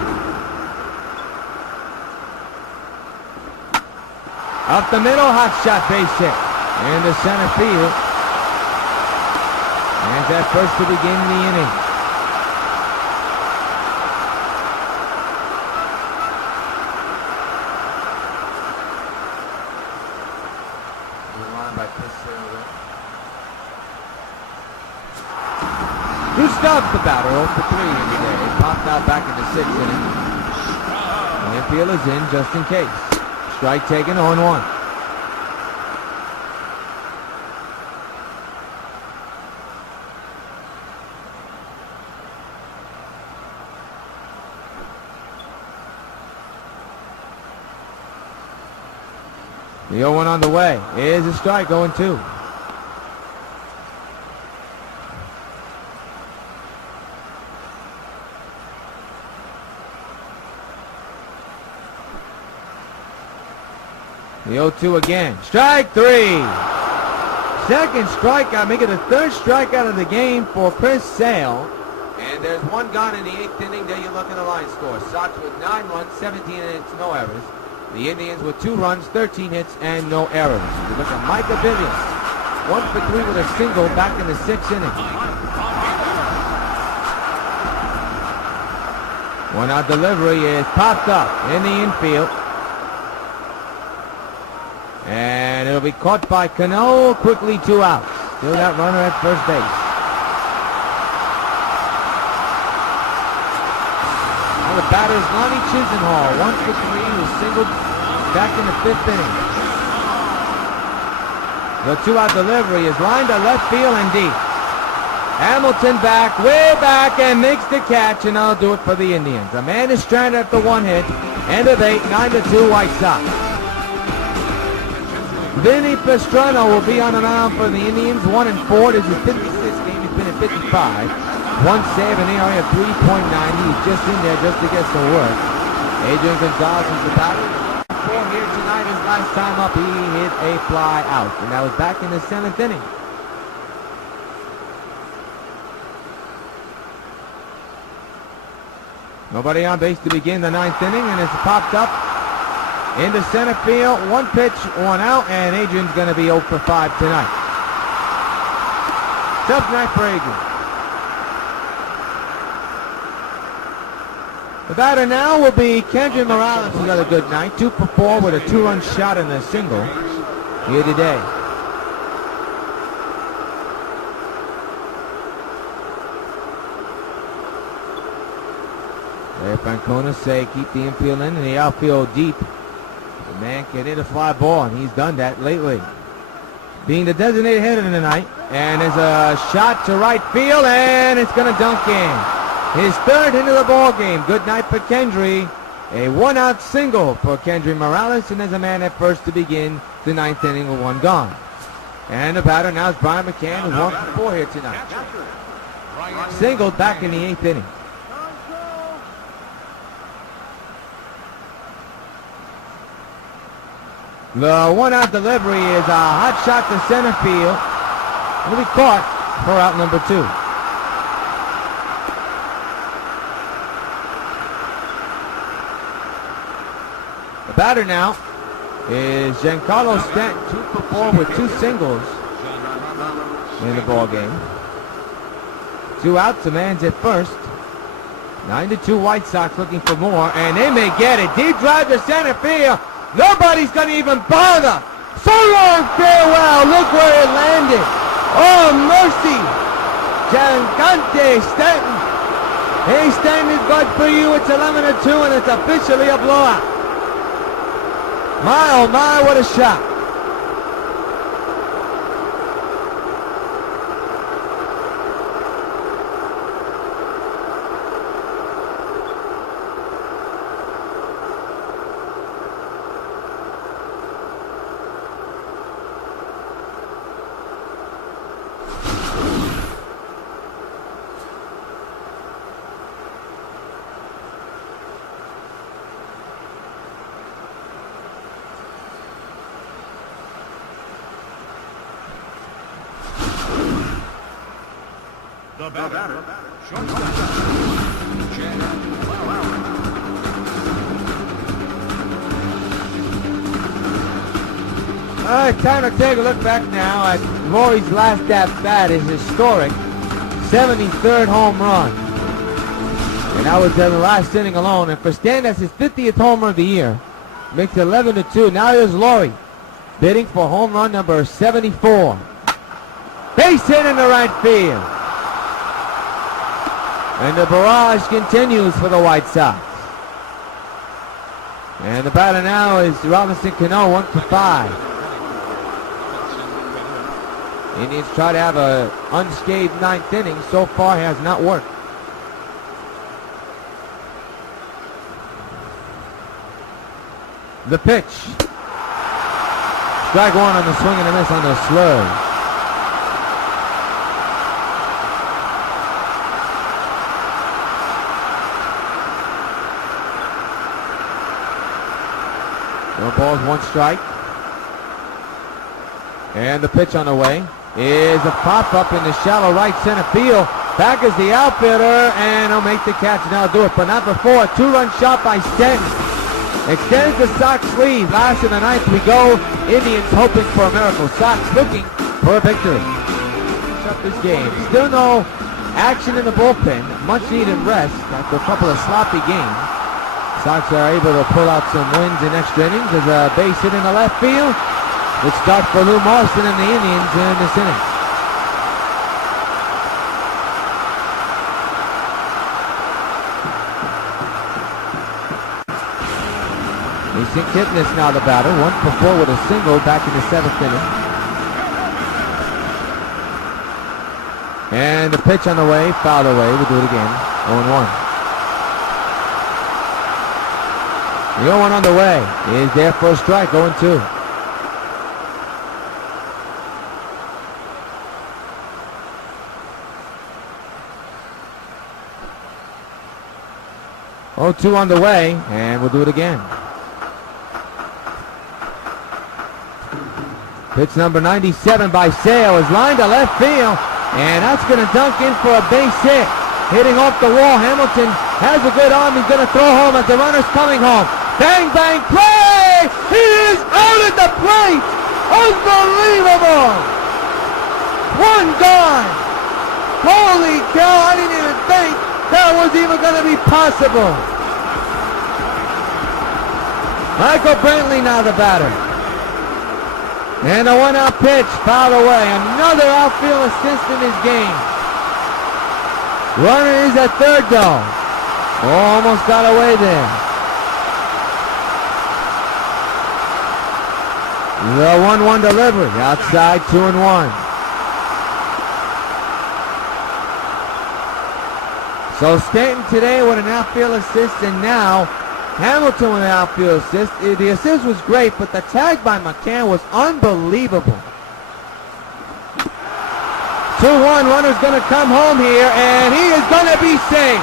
Up the middle, hot shot, base hit into center field. And that first to begin the inning. Drew Stubbs, the batter, 0 for 3 in the day. Popped out back in the 6th inning. The infield is in just in case. Strike taken, 0-1. The 0-1 on the way. Is a strike, 0-2. The 0-2 again. Strike 3. Second strikeout, make it the third strikeout of the game for Chris Sale. And there's 1 gone in the 8th inning. There you look at the line score. Sox with 9 runs, 17 hits, no errors. The Indians with 2 runs, 13 hits, and no errors. You look at Micah Bivens, 1 for 3 with a single back in the 6th inning. 1-out delivery is popped up in the infield. And it'll be caught by Cano. Quickly 2 outs. Still that runner at first base. Now the batter is Lonnie Chisenhall. 1 for 3 who singled back in the 5th inning. The 2-out delivery is lined to left field and deep. Hamilton back, way back, and makes the catch, and I'll do it for the Indians. A man is stranded after 1 hit. End of 8, 9-2 White Sox. Vinny Pastrana will be on the mound for the Indians. 1-4. This is his 56th game. He's been at 55. 1 save, an ERA of 3.9. He's just in there just to get some work. Adrian Gonzalez is the batter. 4 here tonight. His last time up, he hit a fly out. And that was back in the 7th inning. Nobody on base to begin the 9th inning, and it's popped up into center field. 1 pitch, 1 out, and Adrian's going to be 0 for 5 tonight. Tough night for Adrian. The batter now will be Kendry Morales, who's had a good night. 2 for 4 with a 2-run shot and a single here today. There, Francona say keep the infield in and the outfield deep. The man can hit a fly ball, and he's done that lately. Being the designated hitter tonight, and there's a shot to right field, and it's going to dunk in. His 3rd hit of the ball game. Good night for Kendry. A 1-out single for Kendry Morales, and there's a man at first to begin the 9th inning with 1 gone. And the batter now is Brian McCann, who's 1 for 4 here tonight. Singled back in the 8th inning. The 1-out delivery is a hot shot to center field. It'll be caught for out number 2. The batter now is GIANCARLO Stanton, 2 for 4 with 2 singles in the ball game. 2 outs, the man's at first. 9-2 White Sox looking for more, and they may get it. Deep drive to center field. Nobody's going to even bother. So long, farewell. Look where it landed. Oh, mercy. Gigante Stanton. Hey, Stanton, it's good for you. It's 11-2, and it's officially a blowout. My, oh my, what a shot. The batter, shortstop, GIANCARLO. All right, time to take a look back now at Lori's last at-bat, his historic 73rd home run. And that was in the last inning alone. And for Stan, that's his 50th home run of the year. Makes it 11-2. Now here's Lori bidding for home run number 74. Base hit in the right field. And the barrage continues for the White Sox. And the batter now is Robinson Cano, 1-5. Indians try to have an unscathed ninth inning. So far, has not worked. The pitch. Strike one on the swing and a miss on the slurve. No balls, one strike. And the pitch on the way is a pop-up in the shallow right center field. Back is the outfielder, and he'll make the catch, and that'll do it. But not before. A two-run shot by Stanton. Extends the Sox lead. Last in the ninth we go. Indians hoping for a miracle. Sox looking for a victory. Finish up this game. Still no action in the bullpen. Much needed rest after a couple of sloppy games. Sox are able to pull out some wins in extra innings. There's a base hit in the left field. Good start for Lou Marston and the Indians in this inning. KIPNIS now the batter, 1-for-4 with a single back in the 7th inning. And the pitch on the way, fouled away. We'll do it again. 0-1. The 0-1 on the way is there for a strike. 0-2. Oh, 2 on the way, and we'll do it again. Pitch number 97 by Sale is lined to left field, and that's going to dunk in for a base hit. Hitting off the wall, Hamilton has a good arm. He's going to throw home as the runner's coming home. Bang, bang, play! He is out at the plate! Unbelievable! One gone! Holy cow, I didn't even think that was even going to be possible. Michael Brantley now the batter. And a one-out pitch fouled away. Another outfield assist in this game. Runner is at third though. Almost got away there. The 1-1 delivery. Outside, 2-1. So Stanton today with an outfield assist, and now Hamilton with an outfield assist. The assist was great, but the tag by McCann was unbelievable. 2-1, runner's going to come home here, and he is going to be safe.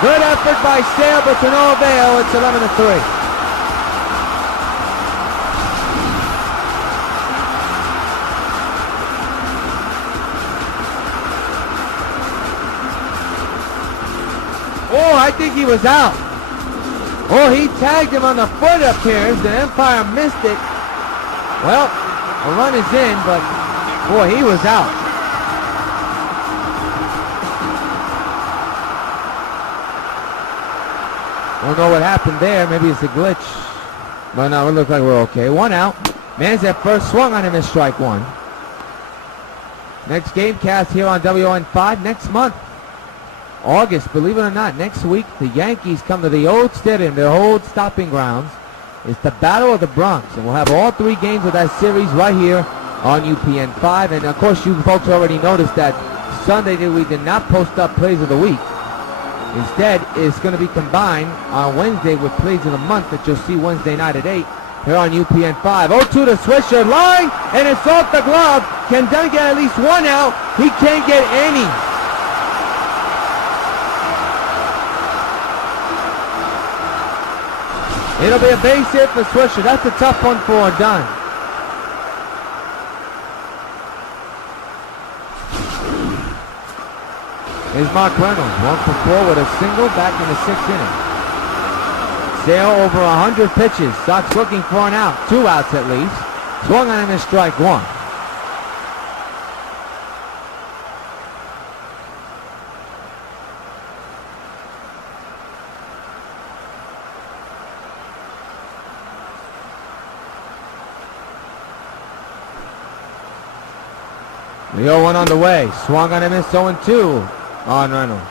Good effort by Sale, but to no avail. It's 11-3. Oh, I think he was out. Oh, he tagged him on the foot up here. The umpire missed it. Well, a run is in, but boy, he was out. Don't know what happened there. Maybe it's a glitch. But no, it looks like we're okay. One out. Man's at first, swung on him, is strike one. Next game cast here on WON 5 next month. August, believe it or not, next week the Yankees come to the old stadium, their old stopping grounds. It's the Battle of the Bronx, and we'll have all 3 games of that series right here on UPN 5. And of course, you folks already noticed that Sunday we did not post up plays of the week. Instead, it's going to be combined on Wednesday with plays of the month that you'll see Wednesday night at 8 here on UPN 5. 0-2 to Swisher, line, and it's off the glove. Can Dunn get at least one out? He can't get any. It'll be a base hit for Swisher. That's a tough one for Dunn. is Mark Reynolds. 1 for 4 with a single back in the 6th inning. Sale over 100 pitches. Sox looking for an out. 2 outs at least. Swung on him and strike 1. The 0-1 on the way. Swung on him and 0-2 on Reynolds.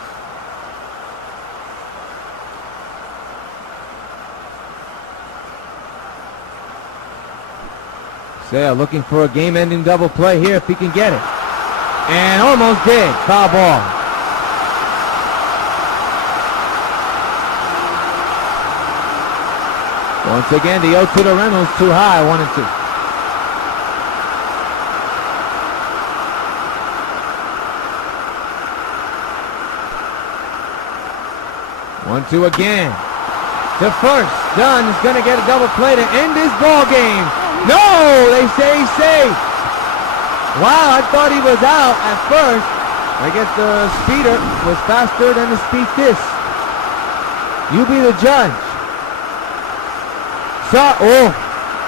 Sale looking for a game-ending double play here if he can get it. And almost did. Foul ball. Once again, the 0-2 to Reynolds, too high, 1-2. One-two again. To first. Dunn is going to get a double play to end this ball game. No! They say he's safe. Wow, I thought he was out at first. I guess the speeder was faster than the speed this. You be the judge.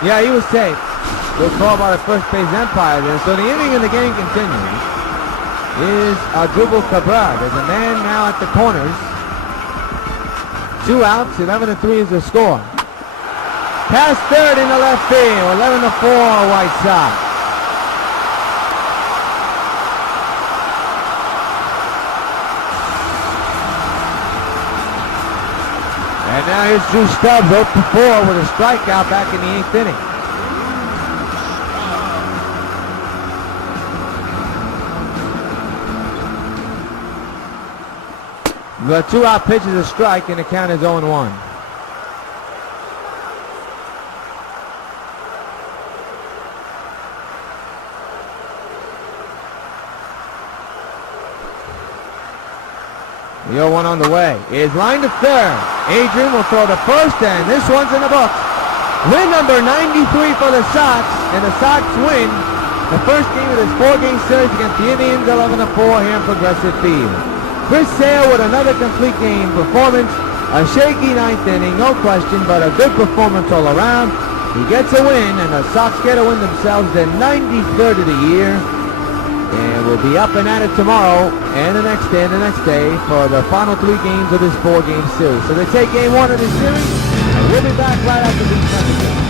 Yeah, he was safe. Good call by the first base umpire there. So the inning in the game continues. Is ASORUBAL CABRERA. There's a man now at the corners. 2 outs, 11-3 is the score. Past third in the left field, 11-4 White Sox. And now here's Drew Stubbs, 0 for 4 with a strikeout back in the 8th inning. The 2-out pitch is a strike, and the count is 0-1. The 0-1 on the way is line to third. Adrian will throw the first, and this one's in the books. Win number 93 for the Sox, and the Sox win the first game of this 4-game series against the Indians, 11-4 here in Progressive Field. Chris Sale with another complete game performance. A shaky 9th inning, no question, but a good performance all around. He gets a win, and the Sox get to win themselves their 93rd of the year. And we'll be up and at it tomorrow and the next day for the final 3 games of this 4-game series. So they take game 1 of this series, and we'll be back right after these messages.